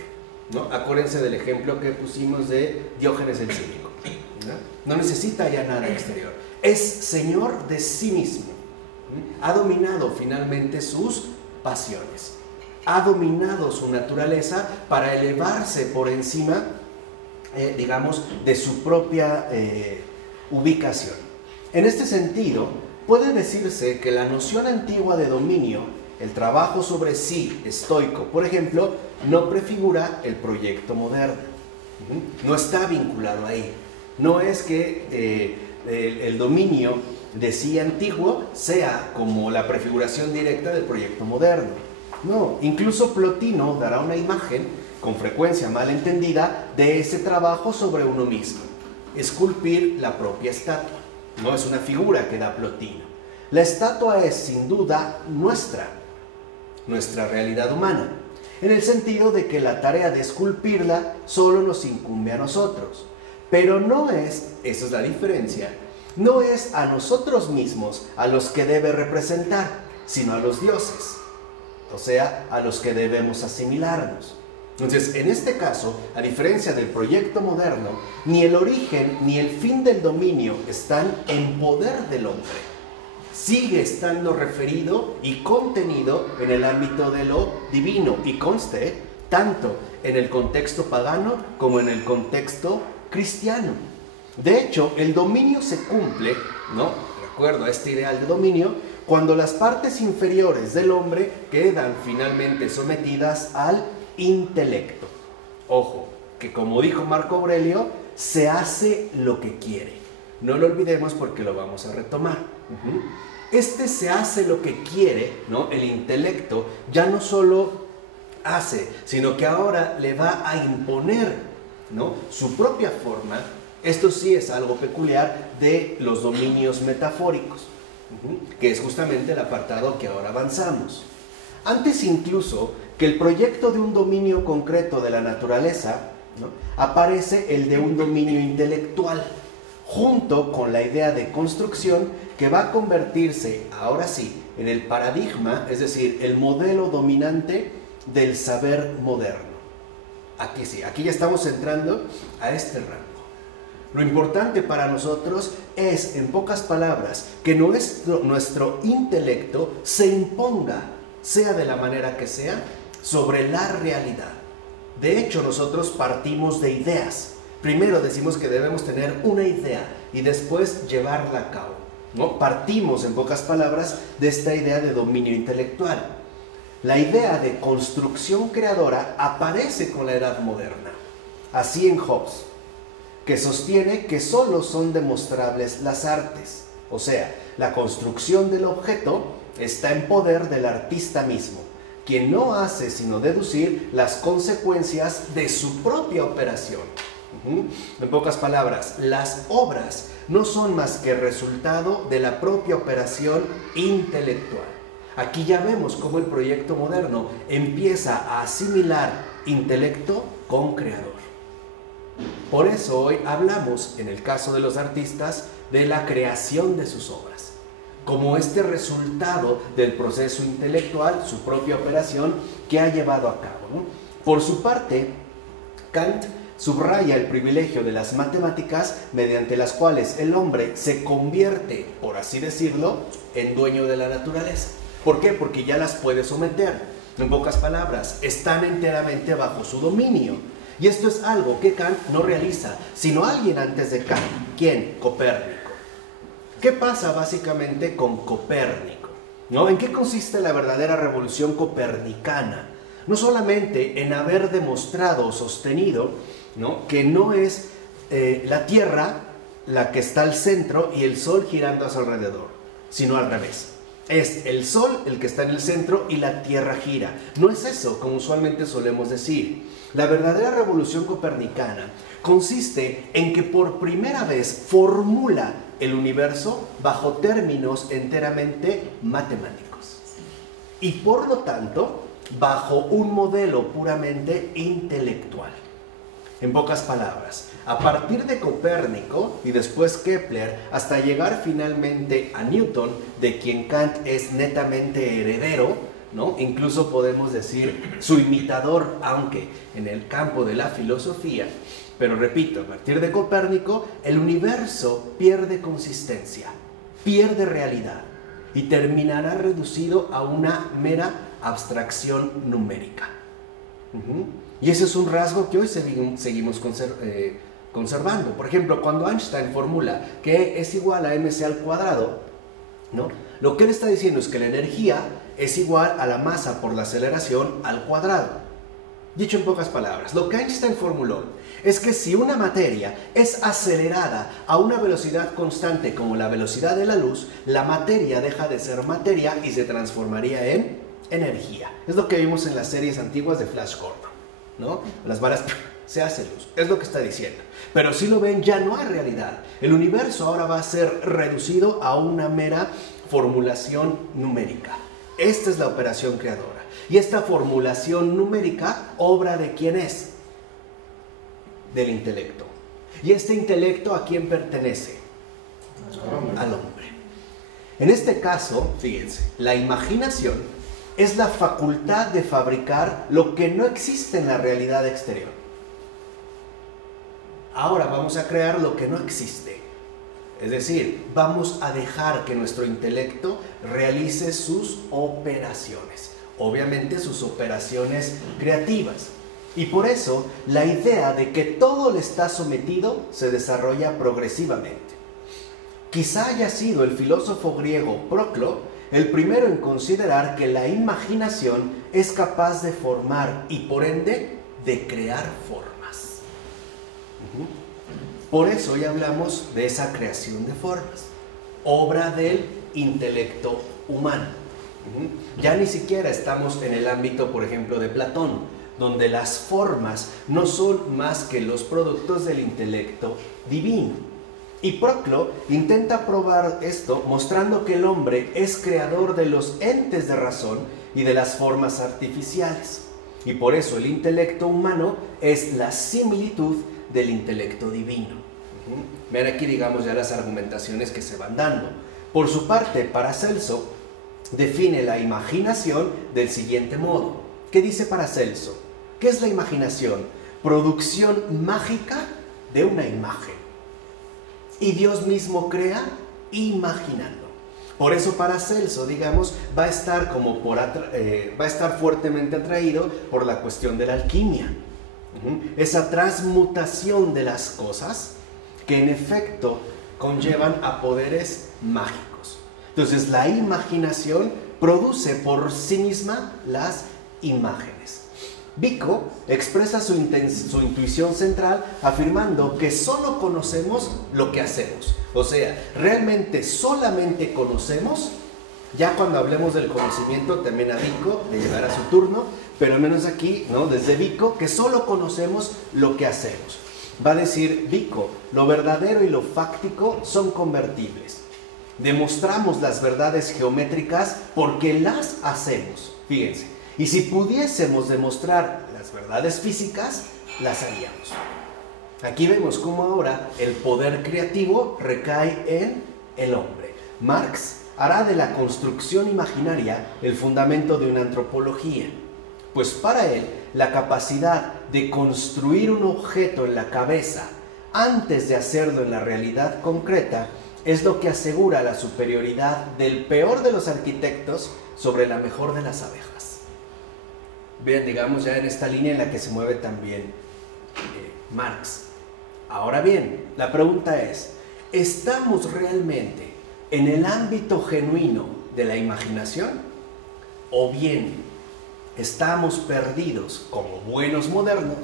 ¿no? Acuérdense del ejemplo que pusimos de Diógenes el Cínico. No necesita ya nada exterior. Es señor de sí mismo. Ha dominado finalmente sus pasiones. Ha dominado su naturaleza para elevarse por encima, digamos, de su propia ubicación. En este sentido, puede decirse que la noción antigua de dominio, el trabajo sobre sí estoico, por ejemplo, no prefigura el proyecto moderno. No está vinculado ahí. No es que el dominio de sí antiguo sea como la prefiguración directa del proyecto moderno. No, incluso Plotino dará una imagen con frecuencia mal entendida, de ese trabajo sobre uno mismo. Esculpir la propia estatua. No es una figura que da Plotino. La estatua es sin duda nuestra realidad humana, en el sentido de que la tarea de esculpirla solo nos incumbe a nosotros. Pero no es, esa es la diferencia, no es a nosotros mismos a los que debe representar, sino a los dioses, o sea, a los que debemos asimilarnos. Entonces, en este caso, a diferencia del proyecto moderno, ni el origen ni el fin del dominio están en poder del hombre. Sigue estando referido y contenido en el ámbito de lo divino, y conste tanto en el contexto pagano como en el contexto cristiano. De hecho, el dominio se cumple, ¿no?, de acuerdo a este ideal de dominio, cuando las partes inferiores del hombre quedan finalmente sometidas al intelecto. Ojo, que como dijo Marco Aurelio, se hace lo que quiere. No lo olvidemos porque lo vamos a retomar. Este se hace lo que quiere, ¿no? El intelecto ya no solo hace, sino que ahora le va a imponer, ¿no?, su propia forma. Esto sí es algo peculiar de los dominios metafóricos, que es justamente el apartado que ahora avanzamos. Antes incluso que el proyecto de un dominio concreto de la naturaleza, ¿no?, aparece el de un dominio intelectual, junto con la idea de construcción que va a convertirse, ahora sí, en el paradigma, es decir, el modelo dominante del saber moderno. Aquí sí, aquí ya estamos entrando a este rango. Lo importante para nosotros es, en pocas palabras, que nuestro intelecto se imponga, sea de la manera que sea, sobre la realidad. De hecho, nosotros partimos de ideas. Primero decimos que debemos tener una idea y después llevarla a cabo, ¿no? Partimos, en pocas palabras, de esta idea de dominio intelectual. La idea de construcción creadora aparece con la Edad Moderna, así en Hobbes, que sostiene que solo son demostrables las artes, o sea, la construcción del objeto está en poder del artista mismo, quien no hace sino deducir las consecuencias de su propia operación. En pocas palabras, las obras no son más que resultado de la propia operación intelectual. Aquí ya vemos cómo el proyecto moderno empieza a asimilar intelecto con creador. Por eso hoy hablamos, en el caso de los artistas, de la creación de sus obras, como este resultado del proceso intelectual, su propia operación que ha llevado a cabo, ¿no? Por su parte, Kant subraya el privilegio de las matemáticas mediante las cuales el hombre se convierte, por así decirlo, en dueño de la naturaleza. ¿Por qué? Porque ya las puede someter. En pocas palabras, están enteramente bajo su dominio. Y esto es algo que Kant no realiza, sino alguien antes de Kant. ¿Quién? Copérnico. ¿Qué pasa básicamente con Copérnico? ¿No? ¿En qué consiste la verdadera revolución copernicana? No solamente en haber demostrado o sostenido, ¿no?, que no es la Tierra la que está al centro y el Sol girando a su alrededor, sino al revés. Es el Sol el que está en el centro y la Tierra gira. No es eso, como usualmente solemos decir. La verdadera revolución copernicana consiste en que por primera vez formula el universo bajo términos enteramente matemáticos. Y por lo tanto, bajo un modelo puramente intelectual. En pocas palabras, a partir de Copérnico y después Kepler, hasta llegar finalmente a Newton, de quien Kant es netamente heredero, ¿no? Incluso podemos decir su imitador, aunque en el campo de la filosofía. Pero repito, a partir de Copérnico, el universo pierde consistencia, pierde realidad y terminará reducido a una mera abstracción numérica. Y ese es un rasgo que hoy seguimos conservando. Por ejemplo, cuando Einstein formula que E es igual a mc al cuadrado, ¿no?, lo que él está diciendo es que la energía es igual a la masa por la aceleración al cuadrado. Dicho en pocas palabras, lo que Einstein formuló es que si una materia es acelerada a una velocidad constante como la velocidad de la luz, la materia deja de ser materia y se transformaría en energía. Es lo que vimos en las series antiguas de Flash Gordon. ¿no? Las balas se hace luz, es lo que está diciendo. Pero si lo ven, ya no hay realidad. El universo ahora va a ser reducido a una mera formulación numérica. Esta es la operación creadora. Y esta formulación numérica, ¿obra de quién es? Del intelecto. ¿Y este intelecto a quién pertenece? Al hombre. En este caso, fíjense, la imaginación es la facultad de fabricar lo que no existe en la realidad exterior. Ahora vamos a crear lo que no existe. Es decir, vamos a dejar que nuestro intelecto realice sus operaciones. Obviamente sus operaciones creativas. Y por eso la idea de que todo le está sometido se desarrolla progresivamente. Quizá haya sido el filósofo griego Proclo el primero en considerar que la imaginación es capaz de formar y por ende de crear formas. Por eso hoy hablamos de esa creación de formas, obra del intelecto humano. Ya ni siquiera estamos en el ámbito, por ejemplo, de Platón, donde las formas no son más que los productos del intelecto divino. Y Proclo intenta probar esto mostrando que el hombre es creador de los entes de razón y de las formas artificiales. Y por eso el intelecto humano es la similitud del intelecto divino. Vean aquí, digamos, ya las argumentaciones que se van dando. Por su parte, Paracelso define la imaginación del siguiente modo. ¿Qué dice Paracelso? ¿Qué es la imaginación? Producción mágica de una imagen. Y Dios mismo crea imaginando. Por eso Paracelso, digamos, va a estar fuertemente atraído por la cuestión de la alquimia. Esa transmutación de las cosas que en efecto conllevan a poderes mágicos. Entonces la imaginación produce por sí misma las imágenes. Vico expresa su intuición central afirmando que solo conocemos lo que hacemos. O sea, realmente solamente conocemos, ya cuando hablemos del conocimiento también a Vico le llegará su turno, pero al menos aquí, ¿no? Desde Vico, que solo conocemos lo que hacemos. Va a decir Vico, lo verdadero y lo fáctico son convertibles. Demostramos las verdades geométricas porque las hacemos. Fíjense. Y si pudiésemos demostrar las verdades físicas, las haríamos. Aquí vemos cómo ahora el poder creativo recae en el hombre. Marx hará de la construcción imaginaria el fundamento de una antropología, pues para él la capacidad de construir un objeto en la cabeza antes de hacerlo en la realidad concreta es lo que asegura la superioridad del peor de los arquitectos sobre la mejor de las abejas. Vean, digamos, ya en esta línea en la que se mueve también Marx. Ahora bien, la pregunta es, ¿estamos realmente en el ámbito genuino de la imaginación? ¿O bien estamos perdidos como buenos modernos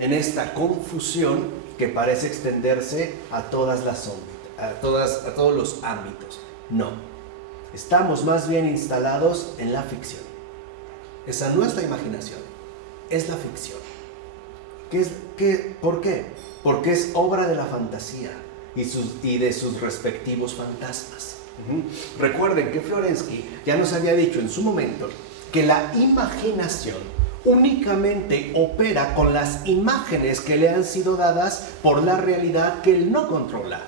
en esta confusión que parece extenderse a todos los ámbitos? No, estamos más bien instalados en la ficción. Esa no es la imaginación, es la ficción. ¿Por qué? Porque es obra de la fantasía y de sus respectivos fantasmas. Recuerden que Florensky ya nos había dicho en su momento que la imaginación únicamente opera con las imágenes que le han sido dadas por la realidad que él no controla.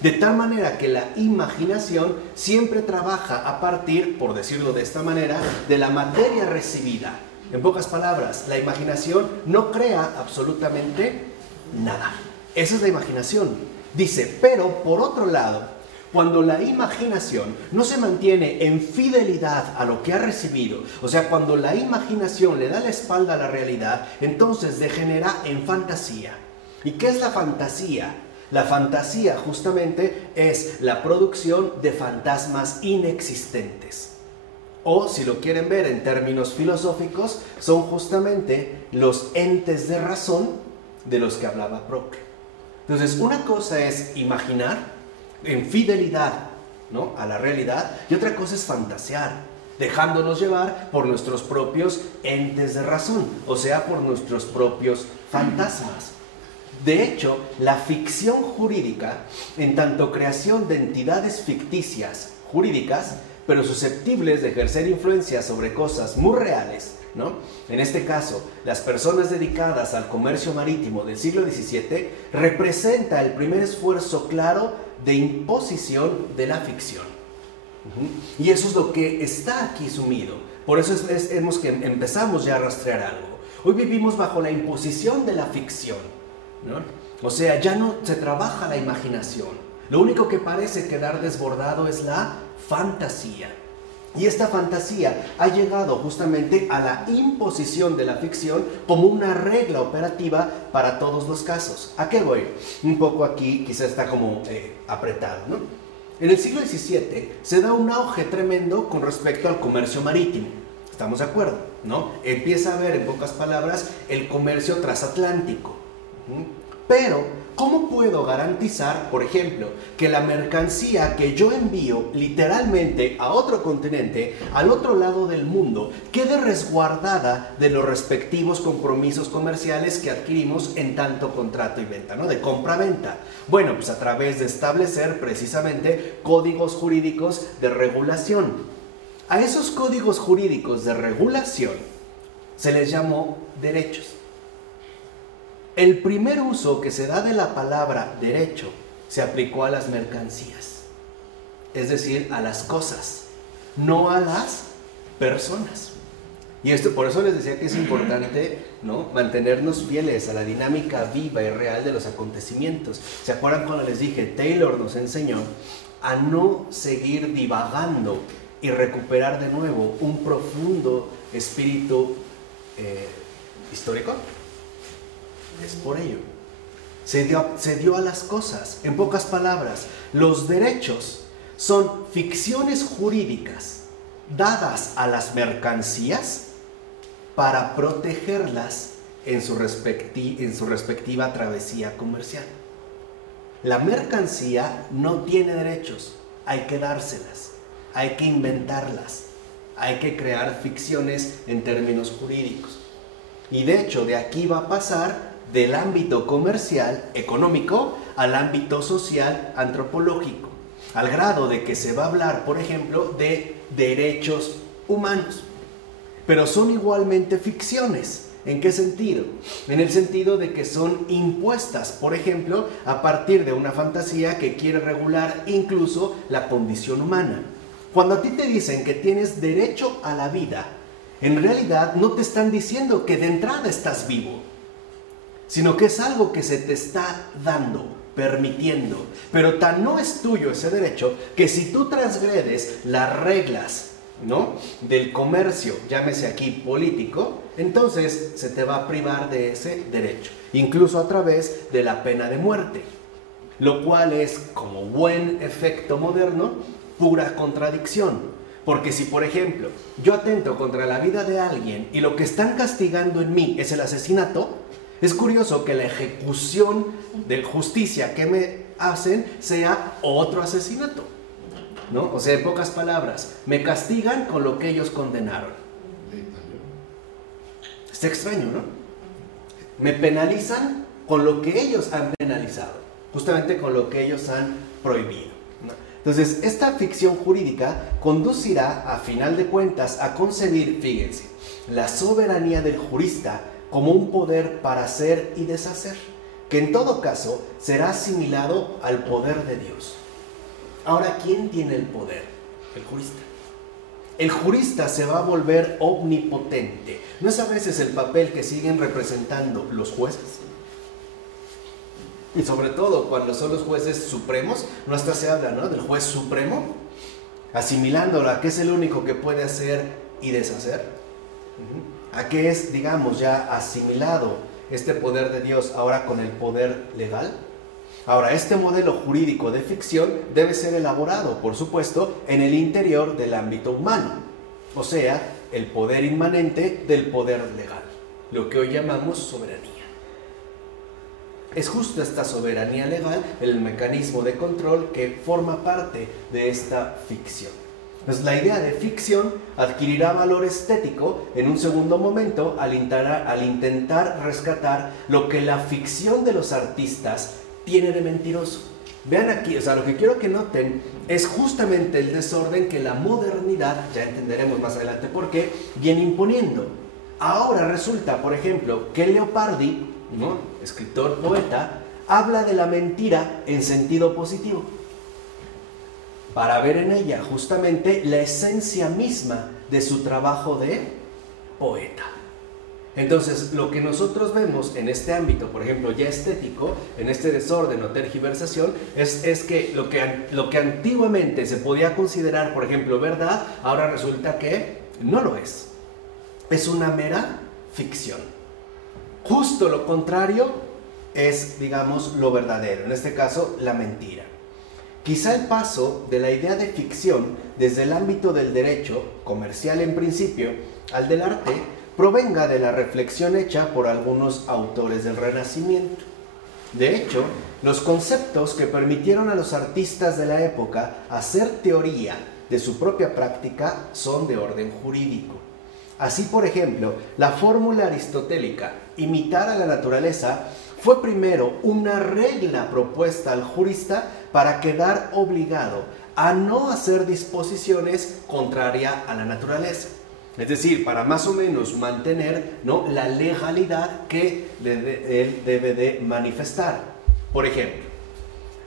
De tal manera que la imaginación siempre trabaja a partir, por decirlo de esta manera, de la materia recibida. En pocas palabras, la imaginación no crea absolutamente nada. Esa es la imaginación. Dice, pero por otro lado, cuando la imaginación no se mantiene en fidelidad a lo que ha recibido, o sea, cuando la imaginación le da la espalda a la realidad, entonces degenera en fantasía. ¿Y qué es la fantasía? La fantasía justamente es la producción de fantasmas inexistentes. O, si lo quieren ver en términos filosóficos, son justamente los entes de razón de los que hablaba Proclo. Entonces, una cosa es imaginar en fidelidad, ¿no?, a la realidad, y otra cosa es fantasear. dejándonos llevar por nuestros propios entes de razón, o sea, por nuestros propios fantasmas. De hecho, la ficción jurídica, en tanto creación de entidades ficticias jurídicas, pero susceptibles de ejercer influencia sobre cosas muy reales, ¿no? En este caso, las personas dedicadas al comercio marítimo del siglo XVII representa el primer esfuerzo claro de imposición de la ficción. Y eso es lo que está aquí sumido. Por eso empezamos ya a rastrear algo. Hoy vivimos bajo la imposición de la ficción, ¿no? O sea, ya no se trabaja la imaginación. Lo único que parece quedar desbordado es la fantasía. Y esta fantasía ha llegado justamente a la imposición de la ficción como una regla operativa para todos los casos. ¿A qué voy? Un poco aquí quizá está como apretado, ¿no? En el siglo XVII se da un auge tremendo con respecto al comercio marítimo. ¿Estamos de acuerdo? ¿No? Empieza a haber, en pocas palabras, el comercio transatlántico. Pero, ¿cómo puedo garantizar, por ejemplo, que la mercancía que yo envío literalmente a otro continente, al otro lado del mundo, quede resguardada de los respectivos compromisos comerciales que adquirimos en tanto contrato y venta, ¿no? De compra-venta. Bueno, pues a través de establecer precisamente códigos jurídicos de regulación. A esos códigos jurídicos de regulación se les llamó derechos. El primer uso que se da de la palabra derecho se aplicó a las mercancías, es decir, a las cosas, no a las personas. Y esto, por eso les decía que es importante, ¿no?, mantenernos fieles a la dinámica viva y real de los acontecimientos. ¿Se acuerdan cuando les dije? Taylor nos enseñó a no seguir divagando y recuperar de nuevo un profundo espíritu histórico. Es por ello. Se dio a las cosas. En pocas palabras, los derechos son ficciones jurídicas dadas a las mercancías para protegerlas en su respectiva travesía comercial. La mercancía no tiene derechos, hay que dárselas, hay que inventarlas, hay que crear ficciones en términos jurídicos. Y de hecho, de aquí va a pasar del ámbito comercial, económico, al ámbito social, antropológico, al grado de que se va a hablar, por ejemplo, de derechos humanos. Pero son igualmente ficciones. ¿En qué sentido? En el sentido de que son impuestas, por ejemplo, a partir de una fantasía que quiere regular incluso la condición humana. Cuando a ti te dicen que tienes derecho a la vida, en realidad no te están diciendo que de entrada estás vivo, sino que es algo que se te está dando, permitiendo. Pero tan no es tuyo ese derecho que si tú transgredes las reglas, ¿no?, del comercio, llámese aquí político, entonces se te va a privar de ese derecho, incluso a través de la pena de muerte, lo cual es, como buen efecto moderno, pura contradicción. Porque si, por ejemplo, yo atento contra la vida de alguien y lo que están castigando en mí es el asesinato, es curioso que la ejecución de justicia que me hacen sea otro asesinato, ¿no? O sea, en pocas palabras, me castigan con lo que ellos condenaron. Está extraño, ¿no? Me penalizan con lo que ellos han penalizado, justamente con lo que ellos han prohibido, ¿no? Entonces, esta ficción jurídica conducirá, a final de cuentas, a concebir, fíjense, la soberanía del jurista como un poder para hacer y deshacer, que en todo caso será asimilado al poder de Dios. Ahora, ¿quién tiene el poder? El jurista. El jurista se va a volver omnipotente. ¿No es a veces el papel que siguen representando los jueces? Y sobre todo cuando son los jueces supremos, no hasta se habla, ¿no?, del juez supremo, asimilándolo a que es el único que puede hacer y deshacer. A que es, digamos, ya asimilado este poder de Dios ahora con el poder legal. Ahora, este modelo jurídico de ficción debe ser elaborado, por supuesto, en el interior del ámbito humano, o sea, el poder inmanente del poder legal, lo que hoy llamamos soberanía. Es justo esta soberanía legal el mecanismo de control que forma parte de esta ficción. Pues la idea de ficción adquirirá valor estético en un segundo momento al intentar rescatar lo que la ficción de los artistas tiene de mentiroso. Vean aquí, o sea, lo que quiero que noten es justamente el desorden que la modernidad, ya entenderemos más adelante por qué, viene imponiendo. Ahora resulta, por ejemplo, que Leopardi, ¿no?, escritor, poeta, habla de la mentira en sentido positivo, para ver en ella justamente la esencia misma de su trabajo de poeta. Entonces, lo que nosotros vemos en este ámbito, por ejemplo, ya estético, en este desorden o tergiversación, es que lo que antiguamente se podía considerar, por ejemplo, verdad, ahora resulta que no lo es. Es una mera ficción. Justo lo contrario es, digamos, lo verdadero, en este caso, la mentira. Quizá el paso de la idea de ficción desde el ámbito del derecho, comercial en principio, al del arte, provenga de la reflexión hecha por algunos autores del Renacimiento. De hecho, los conceptos que permitieron a los artistas de la época hacer teoría de su propia práctica son de orden jurídico. Así, por ejemplo, la fórmula aristotélica, imitar a la naturaleza, fue primero una regla propuesta al jurista para quedar obligado a no hacer disposiciones contrarias a la naturaleza. Es decir, para más o menos mantener, ¿no?, la legalidad que él debe de manifestar. Por ejemplo,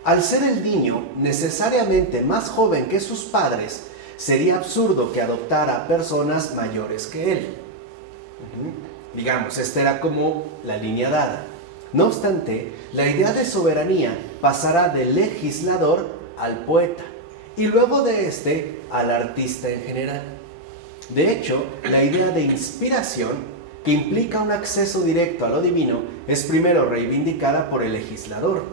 al ser el niño necesariamente más joven que sus padres, sería absurdo que adoptara personas mayores que él. Digamos, esta era como la línea dada. No obstante, la idea de soberanía pasará del legislador al poeta y luego de este al artista en general. De hecho, la idea de inspiración, que implica un acceso directo a lo divino, es primero reivindicada por el legislador,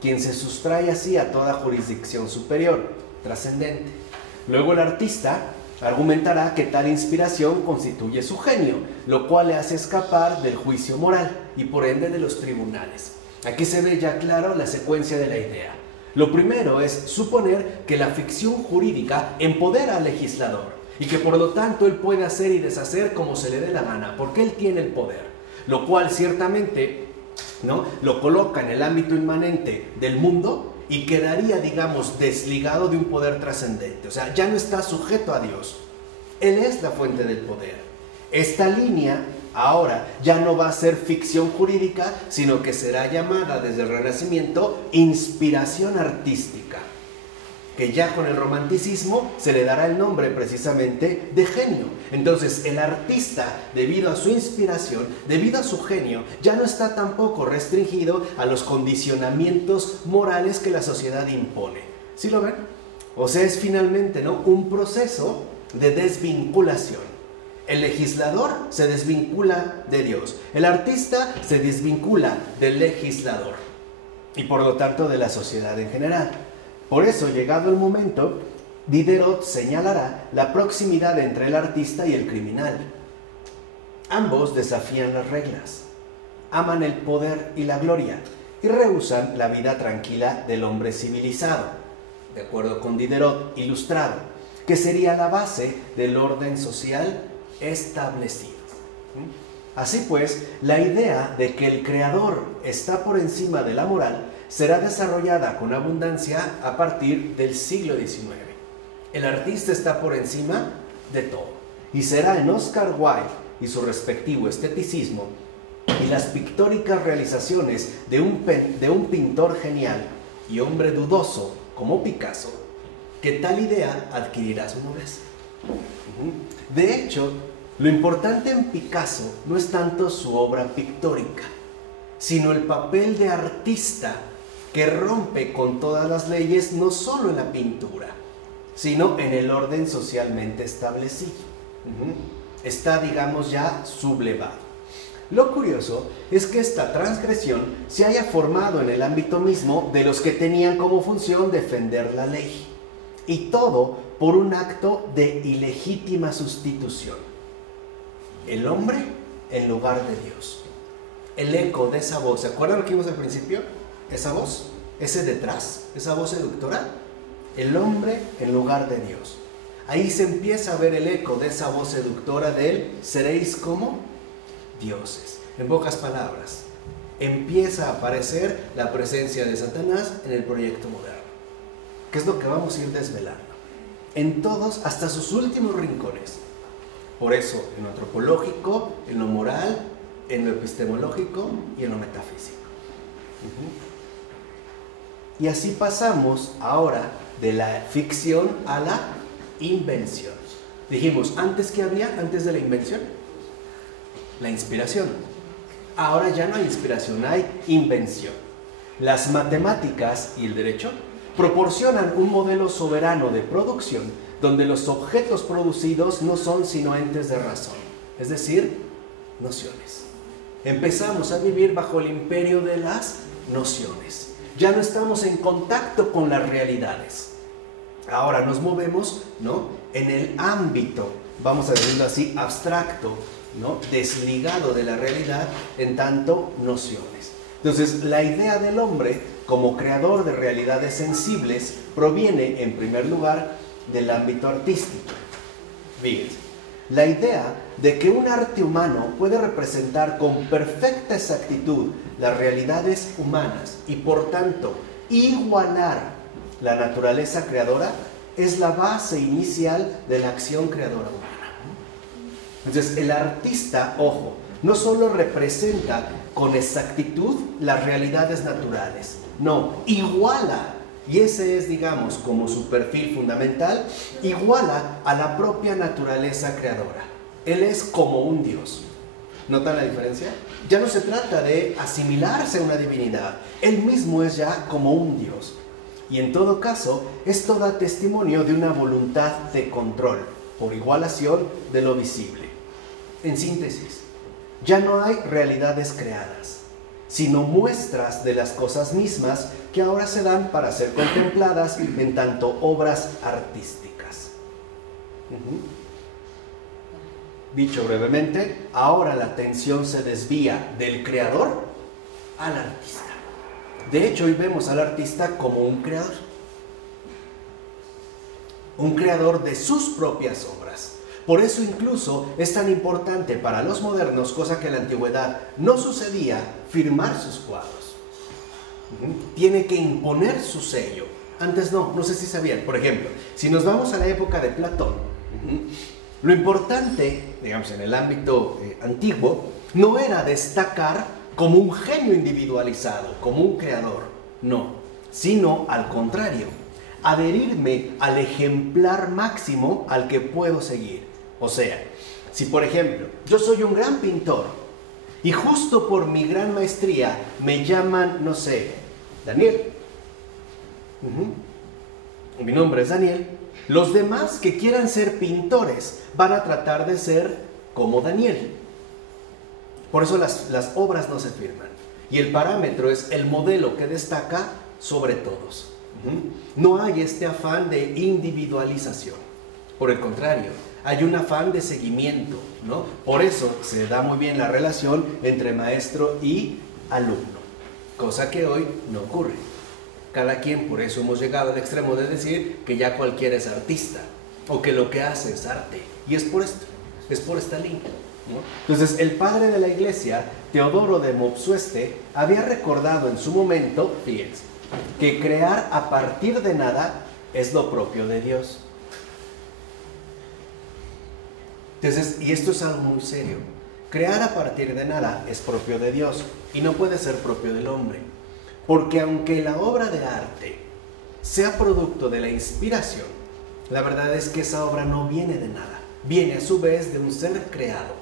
quien se sustrae así a toda jurisdicción superior, trascendente. Luego el artista argumentará que tal inspiración constituye su genio, lo cual le hace escapar del juicio moral y por ende de los tribunales. Aquí se ve ya claro la secuencia de la idea. Lo primero es suponer que la ficción jurídica empodera al legislador y que por lo tanto él puede hacer y deshacer como se le dé la gana, porque él tiene el poder, lo cual ciertamente, ¿no?, lo coloca en el ámbito inmanente del mundo y quedaría, digamos, desligado de un poder trascendente. O sea, ya no está sujeto a Dios. Él es la fuente del poder. Esta línea ahora ya no va a ser ficción jurídica, sino que será llamada desde el Renacimiento inspiración artística, que ya con el romanticismo se le dará el nombre precisamente de genio. Entonces el artista, debido a su inspiración, debido a su genio, ya no está tampoco restringido a los condicionamientos morales que la sociedad impone. ¿Sí lo ven? O sea, es finalmente, ¿no?, un proceso de desvinculación. El legislador se desvincula de Dios, el artista se desvincula del legislador y por lo tanto de la sociedad en general. Por eso, llegado el momento, Diderot señalará la proximidad entre el artista y el criminal. Ambos desafían las reglas, aman el poder y la gloria y rehúsan la vida tranquila del hombre civilizado, de acuerdo con Diderot ilustrado, que sería la base del orden social establecido. Así pues, la idea de que el creador está por encima de la moral será desarrollada con abundancia a partir del siglo XIX. El artista está por encima de todo, y será en Oscar Wilde y su respectivo esteticismo y las pictóricas realizaciones de un pintor genial y hombre dudoso como Picasso que tal idea adquirirá su nobleza. De hecho, lo importante en Picasso no es tanto su obra pictórica, sino el papel de artista que rompe con todas las leyes, no solo en la pintura, sino en el orden socialmente establecido. Está, digamos, ya sublevado. Lo curioso es que esta transgresión se haya formado en el ámbito mismo de los que tenían como función defender la ley, y todo por un acto de ilegítima sustitución. El hombre en lugar de Dios. El eco de esa voz, ¿se acuerdan lo que vimos al principio? Esa voz, ese detrás, esa voz seductora. El hombre en lugar de Dios. ahí se empieza a ver el eco de esa voz seductora de él, seréis como dioses. En pocas palabras, empieza a aparecer la presencia de Satanás en el proyecto moderno. ¿Qué es lo que vamos a ir desvelando? En todos, hasta sus últimos rincones. Por eso, en lo antropológico, en lo moral, en lo epistemológico y en lo metafísico. Y así pasamos ahora de la ficción a la invención. Dijimos, ¿antes qué había? Antes de la invención, la inspiración. Ahora ya no hay inspiración, hay invención. Las matemáticas y el derecho proporcionan un modelo soberano de producción donde los objetos producidos no son sino entes de razón, es decir, nociones. Empezamos a vivir bajo el imperio de las nociones. Ya no estamos en contacto con las realidades. Ahora nos movemos, ¿no?, en el ámbito, vamos a decirlo así, abstracto, ¿no?, desligado de la realidad en tanto nociones. Entonces, la idea del hombre como creador de realidades sensibles proviene, en primer lugar, del ámbito artístico. Fíjense, la idea de que un arte humano puede representar con perfecta exactitud las realidades humanas y, por tanto, igualar la naturaleza creadora es la base inicial de la acción creadora humana. Entonces, el artista, ojo, no solo representa con exactitud las realidades naturales, no, iguala, y ese es, digamos, como su perfil fundamental, iguala a la propia naturaleza creadora. Él es como un Dios. ¿Notan la diferencia? Ya no se trata de asimilarse a una divinidad, él mismo es ya como un Dios. Y en todo caso, esto da testimonio de una voluntad de control, por igualación de lo visible. En síntesis, ya no hay realidades creadas, sino muestras de las cosas mismas que ahora se dan para ser contempladas en tanto obras artísticas. Dicho brevemente, ahora la atención se desvía del creador al artista. De hecho, hoy vemos al artista como un creador de sus propias obras. Por eso incluso es tan importante para los modernos, cosa que en la antigüedad no sucedía, firmar sus cuadros. Tiene que imponer su sello. Antes no sé si sabían. Por ejemplo, si nos vamos a la época de Platón, lo importante, digamos, en el ámbito antiguo, no era destacar como un genio individualizado, como un creador, no, sino al contrario, adherirme al ejemplar máximo al que puedo seguir. O sea, si por ejemplo, yo soy un gran pintor y justo por mi gran maestría me llaman, no sé, Daniel. Mi nombre es Daniel. Los demás que quieran ser pintores van a tratar de ser como Daniel. Por eso las obras no se firman. Y el parámetro es el modelo que destaca sobre todos. No hay este afán de individualización. Por el contrario, hay un afán de seguimiento, ¿no? Por eso se da muy bien la relación entre maestro y alumno, cosa que hoy no ocurre. Cada quien, por eso hemos llegado al extremo de decir que ya cualquiera es artista, o que lo que hace es arte, y es por esto, es por esta línea, ¿no? Entonces, el padre de la iglesia, Teodoro de Mopsueste, había recordado en su momento, fíjense, que crear a partir de nada es lo propio de Dios. Entonces, y esto es algo muy serio, crear a partir de nada es propio de Dios y no puede ser propio del hombre, porque aunque la obra de arte sea producto de la inspiración, la verdad es que esa obra no viene de nada, viene a su vez de un ser creado,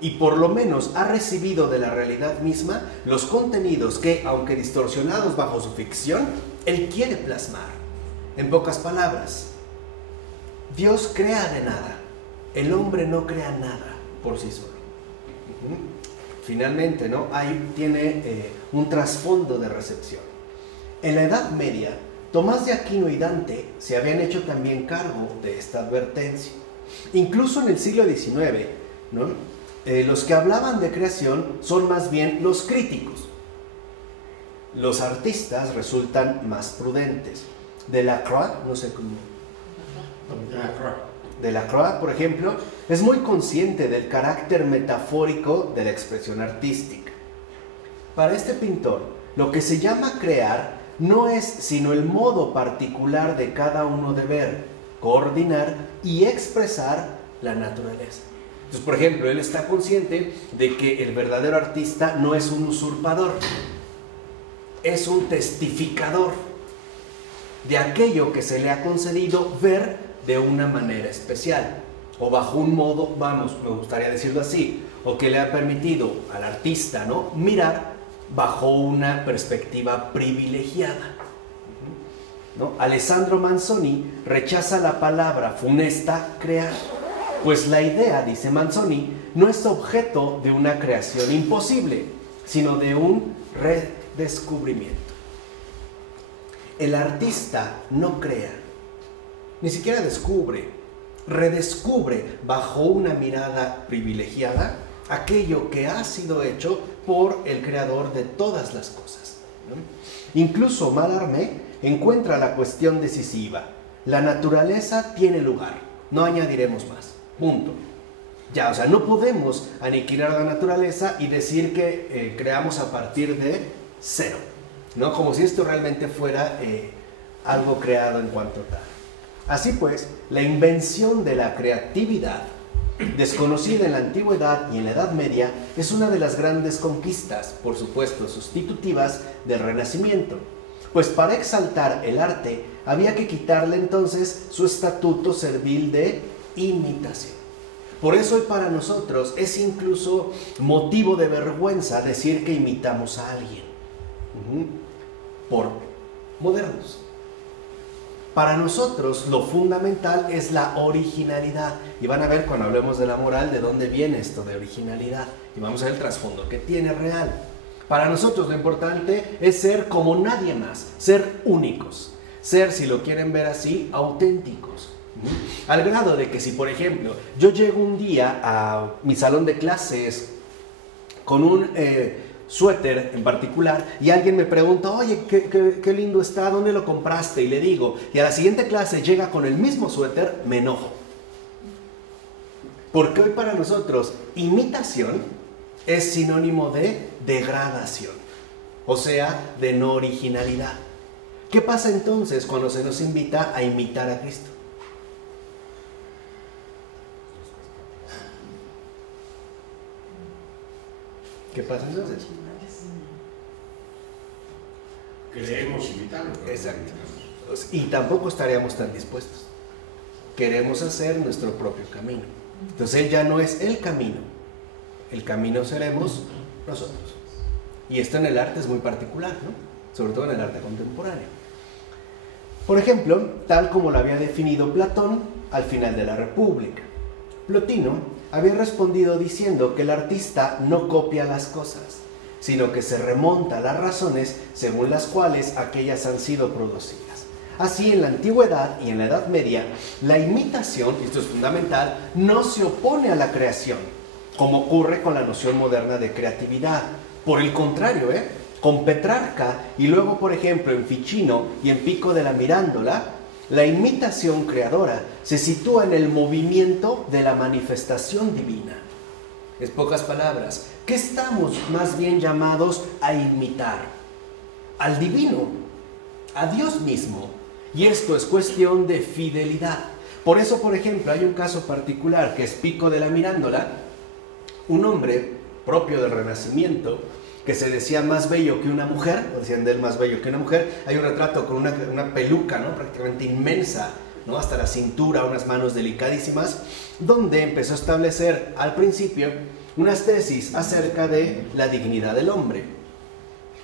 y por lo menos ha recibido de la realidad misma los contenidos que, aunque distorsionados bajo su ficción, él quiere plasmar. En pocas palabras, Dios crea de nada. El hombre no crea nada por sí solo. Finalmente, ¿no? Ahí tiene un trasfondo de recepción. En la Edad Media, Tomás de Aquino y Dante se habían hecho también cargo de esta advertencia. Incluso en el siglo XIX, ¿no? Los que hablaban de creación son más bien los críticos. Los artistas resultan más prudentes. Delacroix, no sé cómo. Delacroix, por ejemplo, es muy consciente del carácter metafórico de la expresión artística. Para este pintor, lo que se llama crear no es sino el modo particular de cada uno de ver, coordinar y expresar la naturaleza. Entonces, por ejemplo, él está consciente de que el verdadero artista no es un usurpador, es un testificador de aquello que se le ha concedido ver de una manera especial, o bajo un modo, vamos, me gustaría decirlo así, o que le ha permitido al artista, ¿no?, mirar bajo una perspectiva privilegiada, ¿no? Alessandro Manzoni rechaza la palabra funesta crear, pues la idea, dice Manzoni, no es objeto de una creación imposible, sino de un redescubrimiento. El artista no crea, ni siquiera descubre, redescubre bajo una mirada privilegiada aquello que ha sido hecho por el creador de todas las cosas, ¿no? Incluso Mallarmé encuentra la cuestión decisiva: la naturaleza tiene lugar, no añadiremos más, punto. Ya, o sea, no podemos aniquilar la naturaleza y decir que creamos a partir de cero, ¿no? Como si esto realmente fuera algo creado en cuanto tal. Así pues, la invención de la creatividad, desconocida en la antigüedad y en la Edad Media, es una de las grandes conquistas, por supuesto sustitutivas, del Renacimiento. Pues para exaltar el arte había que quitarle entonces su estatuto servil de imitación. Por eso hoy para nosotros es incluso motivo de vergüenza decir que imitamos a alguien, por modernos. Para nosotros lo fundamental es la originalidad. Y van a ver cuando hablemos de la moral de dónde viene esto de originalidad. Y vamos a ver el trasfondo que tiene real. Para nosotros lo importante es ser como nadie más, ser únicos. Ser, si lo quieren ver así, auténticos. Al grado de que si, por ejemplo, yo llego un día a mi salón de clases con un suéter en particular y alguien me pregunta, oye, qué lindo está, ¿dónde lo compraste? Y le digo, y a la siguiente clase llega con el mismo suéter, me enojo. Porque hoy para nosotros imitación es sinónimo de degradación, o sea, de no originalidad. ¿Qué pasa entonces cuando se nos invita a imitar a Cristo? ¿Qué pasa entonces? Queremos imitarlo. Exacto. Y tampoco estaríamos tan dispuestos. Queremos hacer nuestro propio camino. Entonces Él ya no es el camino seremos nosotros. Y esto en el arte es muy particular, ¿no? Sobre todo en el arte contemporáneo. Por ejemplo, tal como lo había definido Platón al final de la República. Plotino había respondido diciendo que el artista no copia las cosas, sino que se remonta a las razones según las cuales aquellas han sido producidas. Así, en la antigüedad y en la Edad Media, la imitación, y esto es fundamental, no se opone a la creación, como ocurre con la noción moderna de creatividad. Por el contrario, con Petrarca y luego, por ejemplo, en Ficino y en Pico della Mirandola, la imitación creadora se sitúa en el movimiento de la manifestación divina. En pocas palabras, ¿qué estamos más bien llamados a imitar? Al divino, a Dios mismo. Y esto es cuestión de fidelidad. Por eso, por ejemplo, hay un caso particular que es Pico della Mirandola, un hombre propio del Renacimiento, que se decía más bello que una mujer, o decían de él más bello que una mujer. Hay un retrato con una peluca, ¿no?, prácticamente inmensa, ¿no?, hasta la cintura, unas manos delicadísimas, donde empezó a establecer al principio unas tesis acerca de la dignidad del hombre.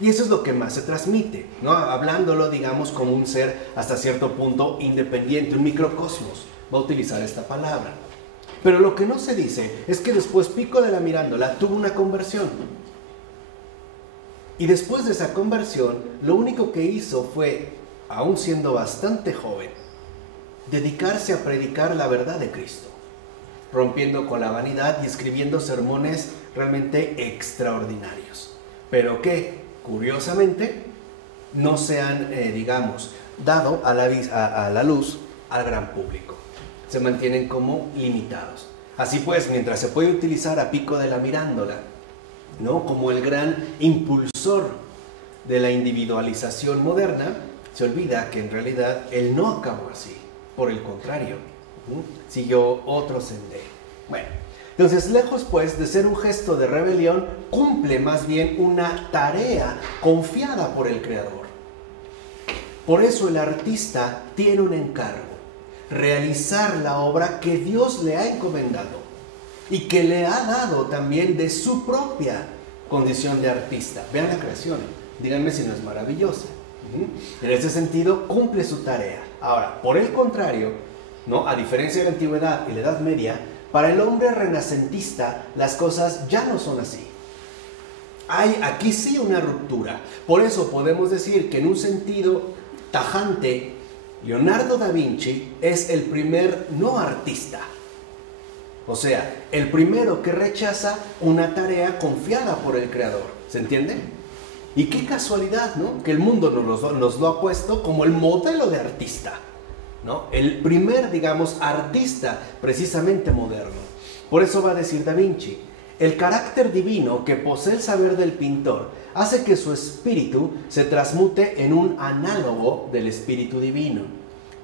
Y eso es lo que más se transmite, ¿no?, hablándolo, digamos, como un ser hasta cierto punto independiente, un microcosmos, va a utilizar esta palabra. Pero lo que no se dice es que después Pico della Mirandola tuvo una conversión. Y después de esa conversión, lo único que hizo fue, aún siendo bastante joven, dedicarse a predicar la verdad de Cristo, rompiendo con la vanidad y escribiendo sermones realmente extraordinarios, pero que, curiosamente, no se han, digamos, dado a la luz al gran público. se mantienen como limitados. Así pues, mientras se puede utilizar a Pico della Mirandola, ¿no?, como el gran impulsor de la individualización moderna, se olvida que en realidad él no acabó así. Por el contrario, siguió otro sendero. Bueno, entonces, lejos pues de ser un gesto de rebelión, cumple más bien una tarea confiada por el Creador. Por eso el artista tiene un encargo: realizar la obra que Dios le ha encomendado y que le ha dado también de su propia condición de artista. Vean la creación, díganme si no es maravillosa. En ese sentido, cumple su tarea. Ahora, por el contrario, ¿no?, a diferencia de la antigüedad y la Edad Media, para el hombre renacentista las cosas ya no son así. Hay aquí sí una ruptura. Por eso podemos decir que en un sentido tajante, Leonardo da Vinci es el primer no artista. O sea, el primero que rechaza una tarea confiada por el Creador. ¿Se entiende? Y qué casualidad, ¿no?, que el mundo nos lo ha puesto como el modelo de artista, ¿no? El primer, digamos, artista precisamente moderno. Por eso va a decir Da Vinci: el carácter divino que posee el saber del pintor hace que su espíritu se transmute en un análogo del espíritu divino,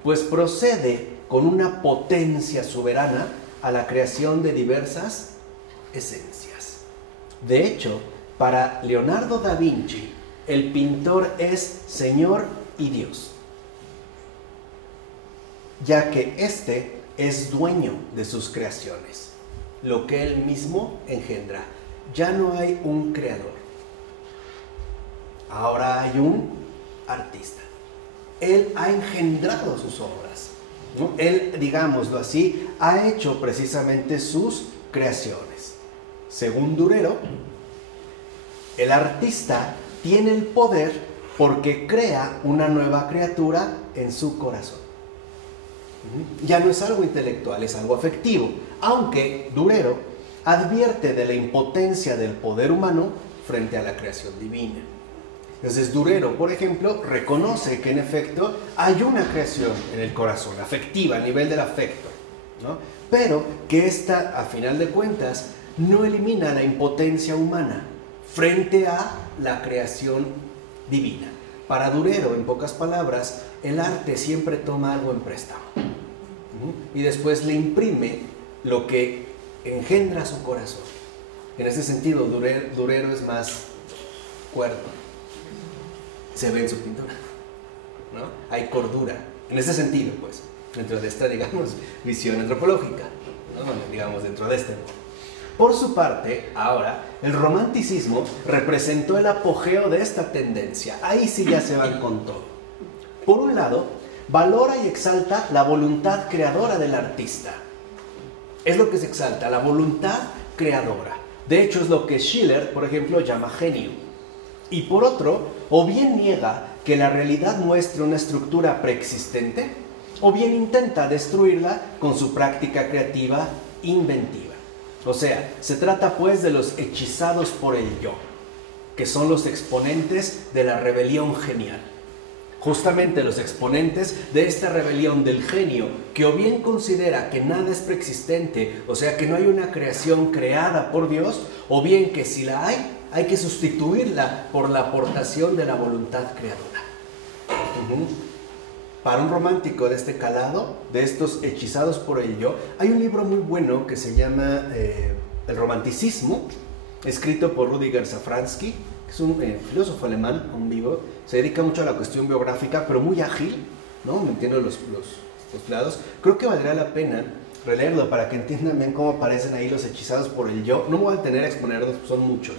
pues procede con una potencia soberana a la creación de diversas esencias. De hecho, para Leonardo da Vinci, el pintor es Señor y Dios, ya que éste es dueño de sus creaciones, lo que él mismo engendra. Ya no hay un creador, ahora hay un artista. Él ha engendrado sus obras, ¿no? Él, digámoslo así, ha hecho precisamente sus creaciones. Según Durero, el artista tiene el poder porque crea una nueva criatura en su corazón. Ya no es algo intelectual, es algo afectivo, aunque Durero advierte de la impotencia del poder humano frente a la creación divina. Entonces Durero, por ejemplo, reconoce que en efecto hay una creación en el corazón, afectiva, a nivel del afecto, ¿no?, pero que esta, a final de cuentas, no elimina la impotencia humana frente a la creación divina. Para Durero, en pocas palabras, el arte siempre toma algo en préstamo y después le imprime lo que engendra su corazón. En ese sentido, Durero es más cuerdo. Se ve en su pintura, ¿no? Hay cordura. En ese sentido, pues, dentro de esta, digamos, visión antropológica, ¿no?, digamos, dentro de este modo. Por su parte, ahora, el romanticismo representó el apogeo de esta tendencia. Ahí sí ya se van con todo. Por un lado, valora y exalta la voluntad creadora del artista. Es lo que se exalta, la voluntad creadora. De hecho, es lo que Schiller, por ejemplo, llama genio. Y por otro, o bien niega que la realidad muestre una estructura preexistente, o bien intenta destruirla con su práctica creativa inventiva. O sea, se trata pues de los hechizados por el yo, que son los exponentes de la rebelión genial. Justamente los exponentes de esta rebelión del genio, que o bien considera que nada es preexistente, o sea que no hay una creación creada por Dios, o bien que si la hay que sustituirla por la aportación de la voluntad creadora. Para un romántico de este calado, de estos hechizados por el yo, hay un libro muy bueno que se llama El romanticismo, escrito por Rüdiger Safransky, que es un filósofo alemán, aún vivo. Se dedica mucho a la cuestión biográfica, pero muy ágil, ¿no? Me entiendo los lados. Creo que valdría la pena releerlo para que entiendan bien cómo aparecen ahí los hechizados por el yo. No me voy a detener a exponerlos, son muchos.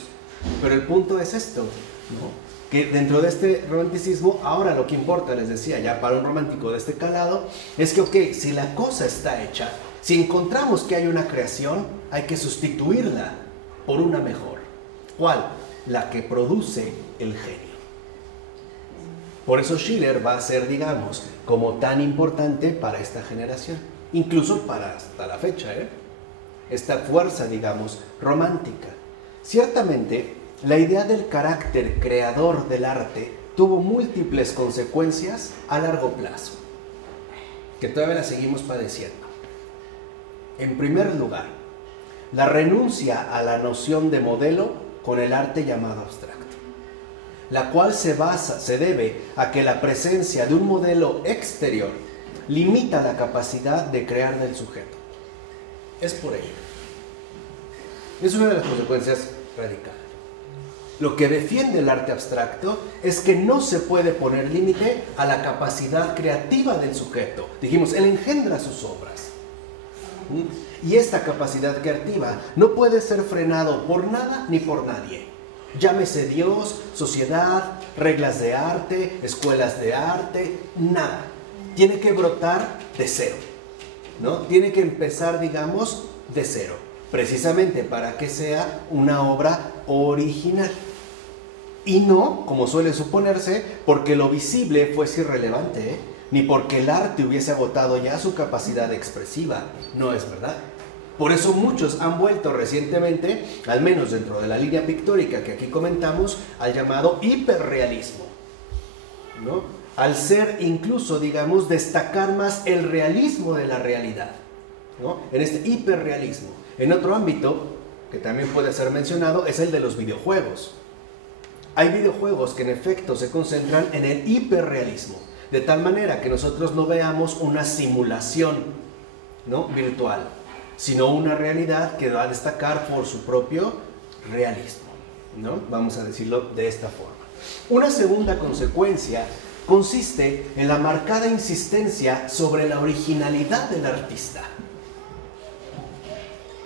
Pero el punto es esto, ¿no?, que dentro de este romanticismo, ahora lo que importa, les decía, ya para un romántico de este calado, es que, ok, si la cosa está hecha, si encontramos que hay una creación, hay que sustituirla por una mejor. ¿Cuál? La que produce el genio. Por eso Schiller va a ser, digamos, como tan importante para esta generación, incluso para hasta la fecha, esta fuerza, digamos, romántica. Ciertamente, la idea del carácter creador del arte tuvo múltiples consecuencias a largo plazo, que todavía las seguimos padeciendo. En primer lugar, la renuncia a la noción de modelo con el arte llamado abstracto, la cual se debe a que la presencia de un modelo exterior limita la capacidad de crear del sujeto. Es por ello. Es una de las consecuencias radicales. Lo que defiende el arte abstracto es que no se puede poner límite a la capacidad creativa del sujeto. Dijimos, él engendra sus obras. Y esta capacidad creativa no puede ser frenado por nada ni por nadie. Llámese Dios, sociedad, reglas de arte, escuelas de arte, nada. Tiene que brotar de cero, ¿no? Tiene que empezar, digamos, de cero, precisamente para que sea una obra original. Y no, como suele suponerse, porque lo visible fuese irrelevante, ¿eh? Ni porque el arte hubiese agotado ya su capacidad expresiva. No es verdad. Por eso muchos han vuelto recientemente, al menos dentro de la línea pictórica que aquí comentamos, al llamado hiperrealismo, ¿no? Al ser incluso, digamos, destacar más el realismo de la realidad, ¿no? En este hiperrealismo. En otro ámbito, que también puede ser mencionado, es el de los videojuegos. Hay videojuegos que en efecto se concentran en el hiperrealismo, de tal manera que nosotros no veamos una simulación, ¿no?, virtual, sino una realidad que va a destacar por su propio realismo, ¿no? Vamos a decirlo de esta forma. Una segunda consecuencia consiste en la marcada insistencia sobre la originalidad del artista.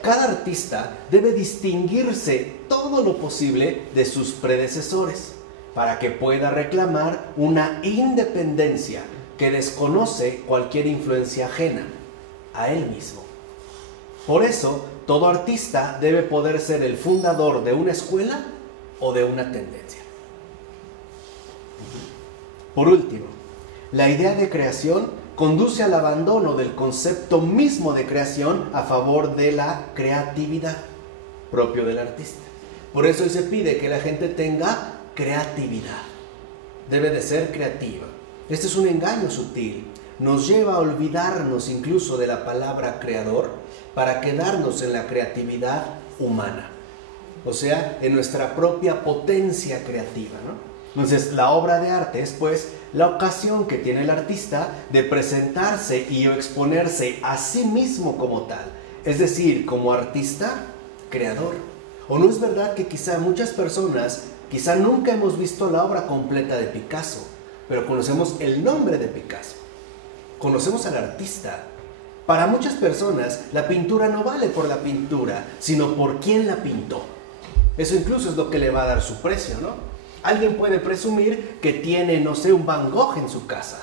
Cada artista debe distinguirse todo lo posible de sus predecesores para que pueda reclamar una independencia que desconoce cualquier influencia ajena a él mismo. Por eso, todo artista debe poder ser el fundador de una escuela o de una tendencia. Por último, la idea de creación conduce al abandono del concepto mismo de creación a favor de la creatividad propio del artista. Por eso hoy se pide que la gente tenga creatividad. Debe de ser creativa. Este es un engaño sutil. Nos lleva a olvidarnos incluso de la palabra creador para quedarnos en la creatividad humana. O sea, en nuestra propia potencia creativa, ¿no? Entonces, la obra de arte es, pues, la ocasión que tiene el artista de presentarse y exponerse a sí mismo como tal. Es decir, como artista creador. ¿O no es verdad que quizá muchas personas, quizá nunca hemos visto la obra completa de Picasso, pero conocemos el nombre de Picasso? Conocemos al artista. Para muchas personas, la pintura no vale por la pintura, sino por quién la pintó. Eso incluso es lo que le va a dar su precio, ¿no? Alguien puede presumir que tiene, no sé, un Van Gogh en su casa,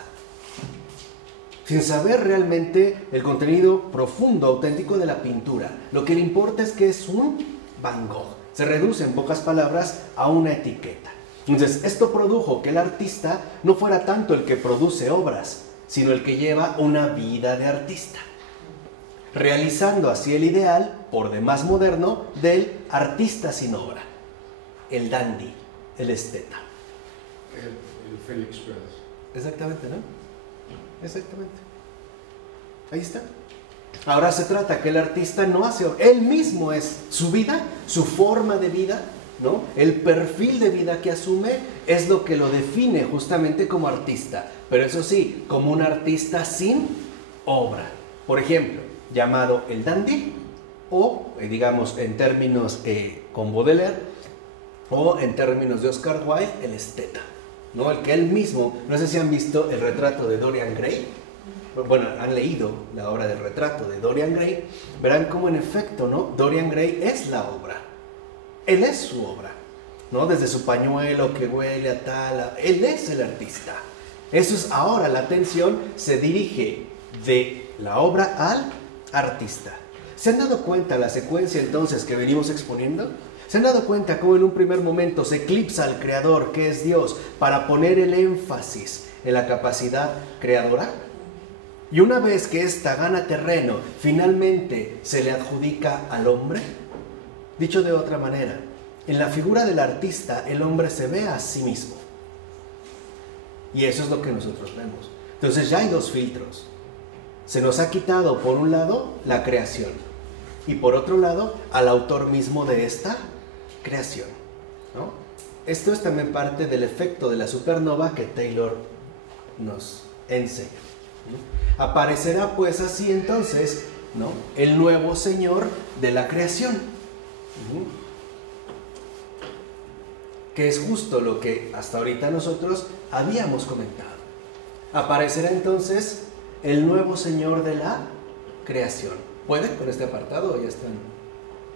sin saber realmente el contenido profundo, auténtico de la pintura. Lo que le importa es que es un Van Gogh. Se reduce, en pocas palabras, a una etiqueta. Entonces, esto produjo que el artista no fuera tanto el que produce obras, sino el que lleva una vida de artista, realizando así el ideal, por demás moderno, del artista sin obra, el dandy, el esteta. El Félix Pérez. Exactamente, ¿no? Exactamente. Ahí está. Ahora se trata que el artista no hace obra, él mismo es su vida, su forma de vida, ¿no? El perfil de vida que asume es lo que lo define justamente como artista, pero eso sí, como un artista sin obra. Por ejemplo, llamado el dandy, o digamos en términos con Baudelaire, o en términos de Oscar Wilde, el esteta, ¿no? El que él mismo, no sé si han visto el retrato de Dorian Gray, bueno, han leído la obra del retrato de Dorian Gray, verán cómo en efecto, ¿no?, Dorian Gray es la obra, él es su obra, ¿no? Desde su pañuelo que huele a tal, él es el artista. Eso es ahora, la atención se dirige de la obra al artista. ¿Se han dado cuenta la secuencia entonces que venimos exponiendo? ¿Se han dado cuenta cómo en un primer momento se eclipsa al creador, que es Dios, para poner el énfasis en la capacidad creadora? Y una vez que ésta gana terreno, finalmente se le adjudica al hombre. Dicho de otra manera, en la figura del artista el hombre se ve a sí mismo. Y eso es lo que nosotros vemos. Entonces ya hay dos filtros. Se nos ha quitado, por un lado, la creación y por otro lado, al autor mismo de esta creación, ¿no? Esto es también parte del efecto de la supernova que Taylor nos enseña, ¿no? Aparecerá pues así entonces, ¿no?, el nuevo Señor de la creación, ¿no?, que es justo lo que hasta ahorita nosotros habíamos comentado. Aparecerá entonces el nuevo Señor de la creación. ¿Pueden con este apartado o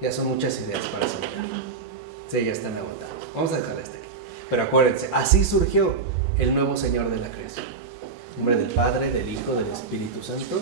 ya son muchas ideas para sembrar? Sí, ya están agotados. Vamos a dejarla hasta aquí. Pero acuérdense, así surgió el nuevo Señor de la creación. En nombre del Padre, del Hijo, del Espíritu Santo.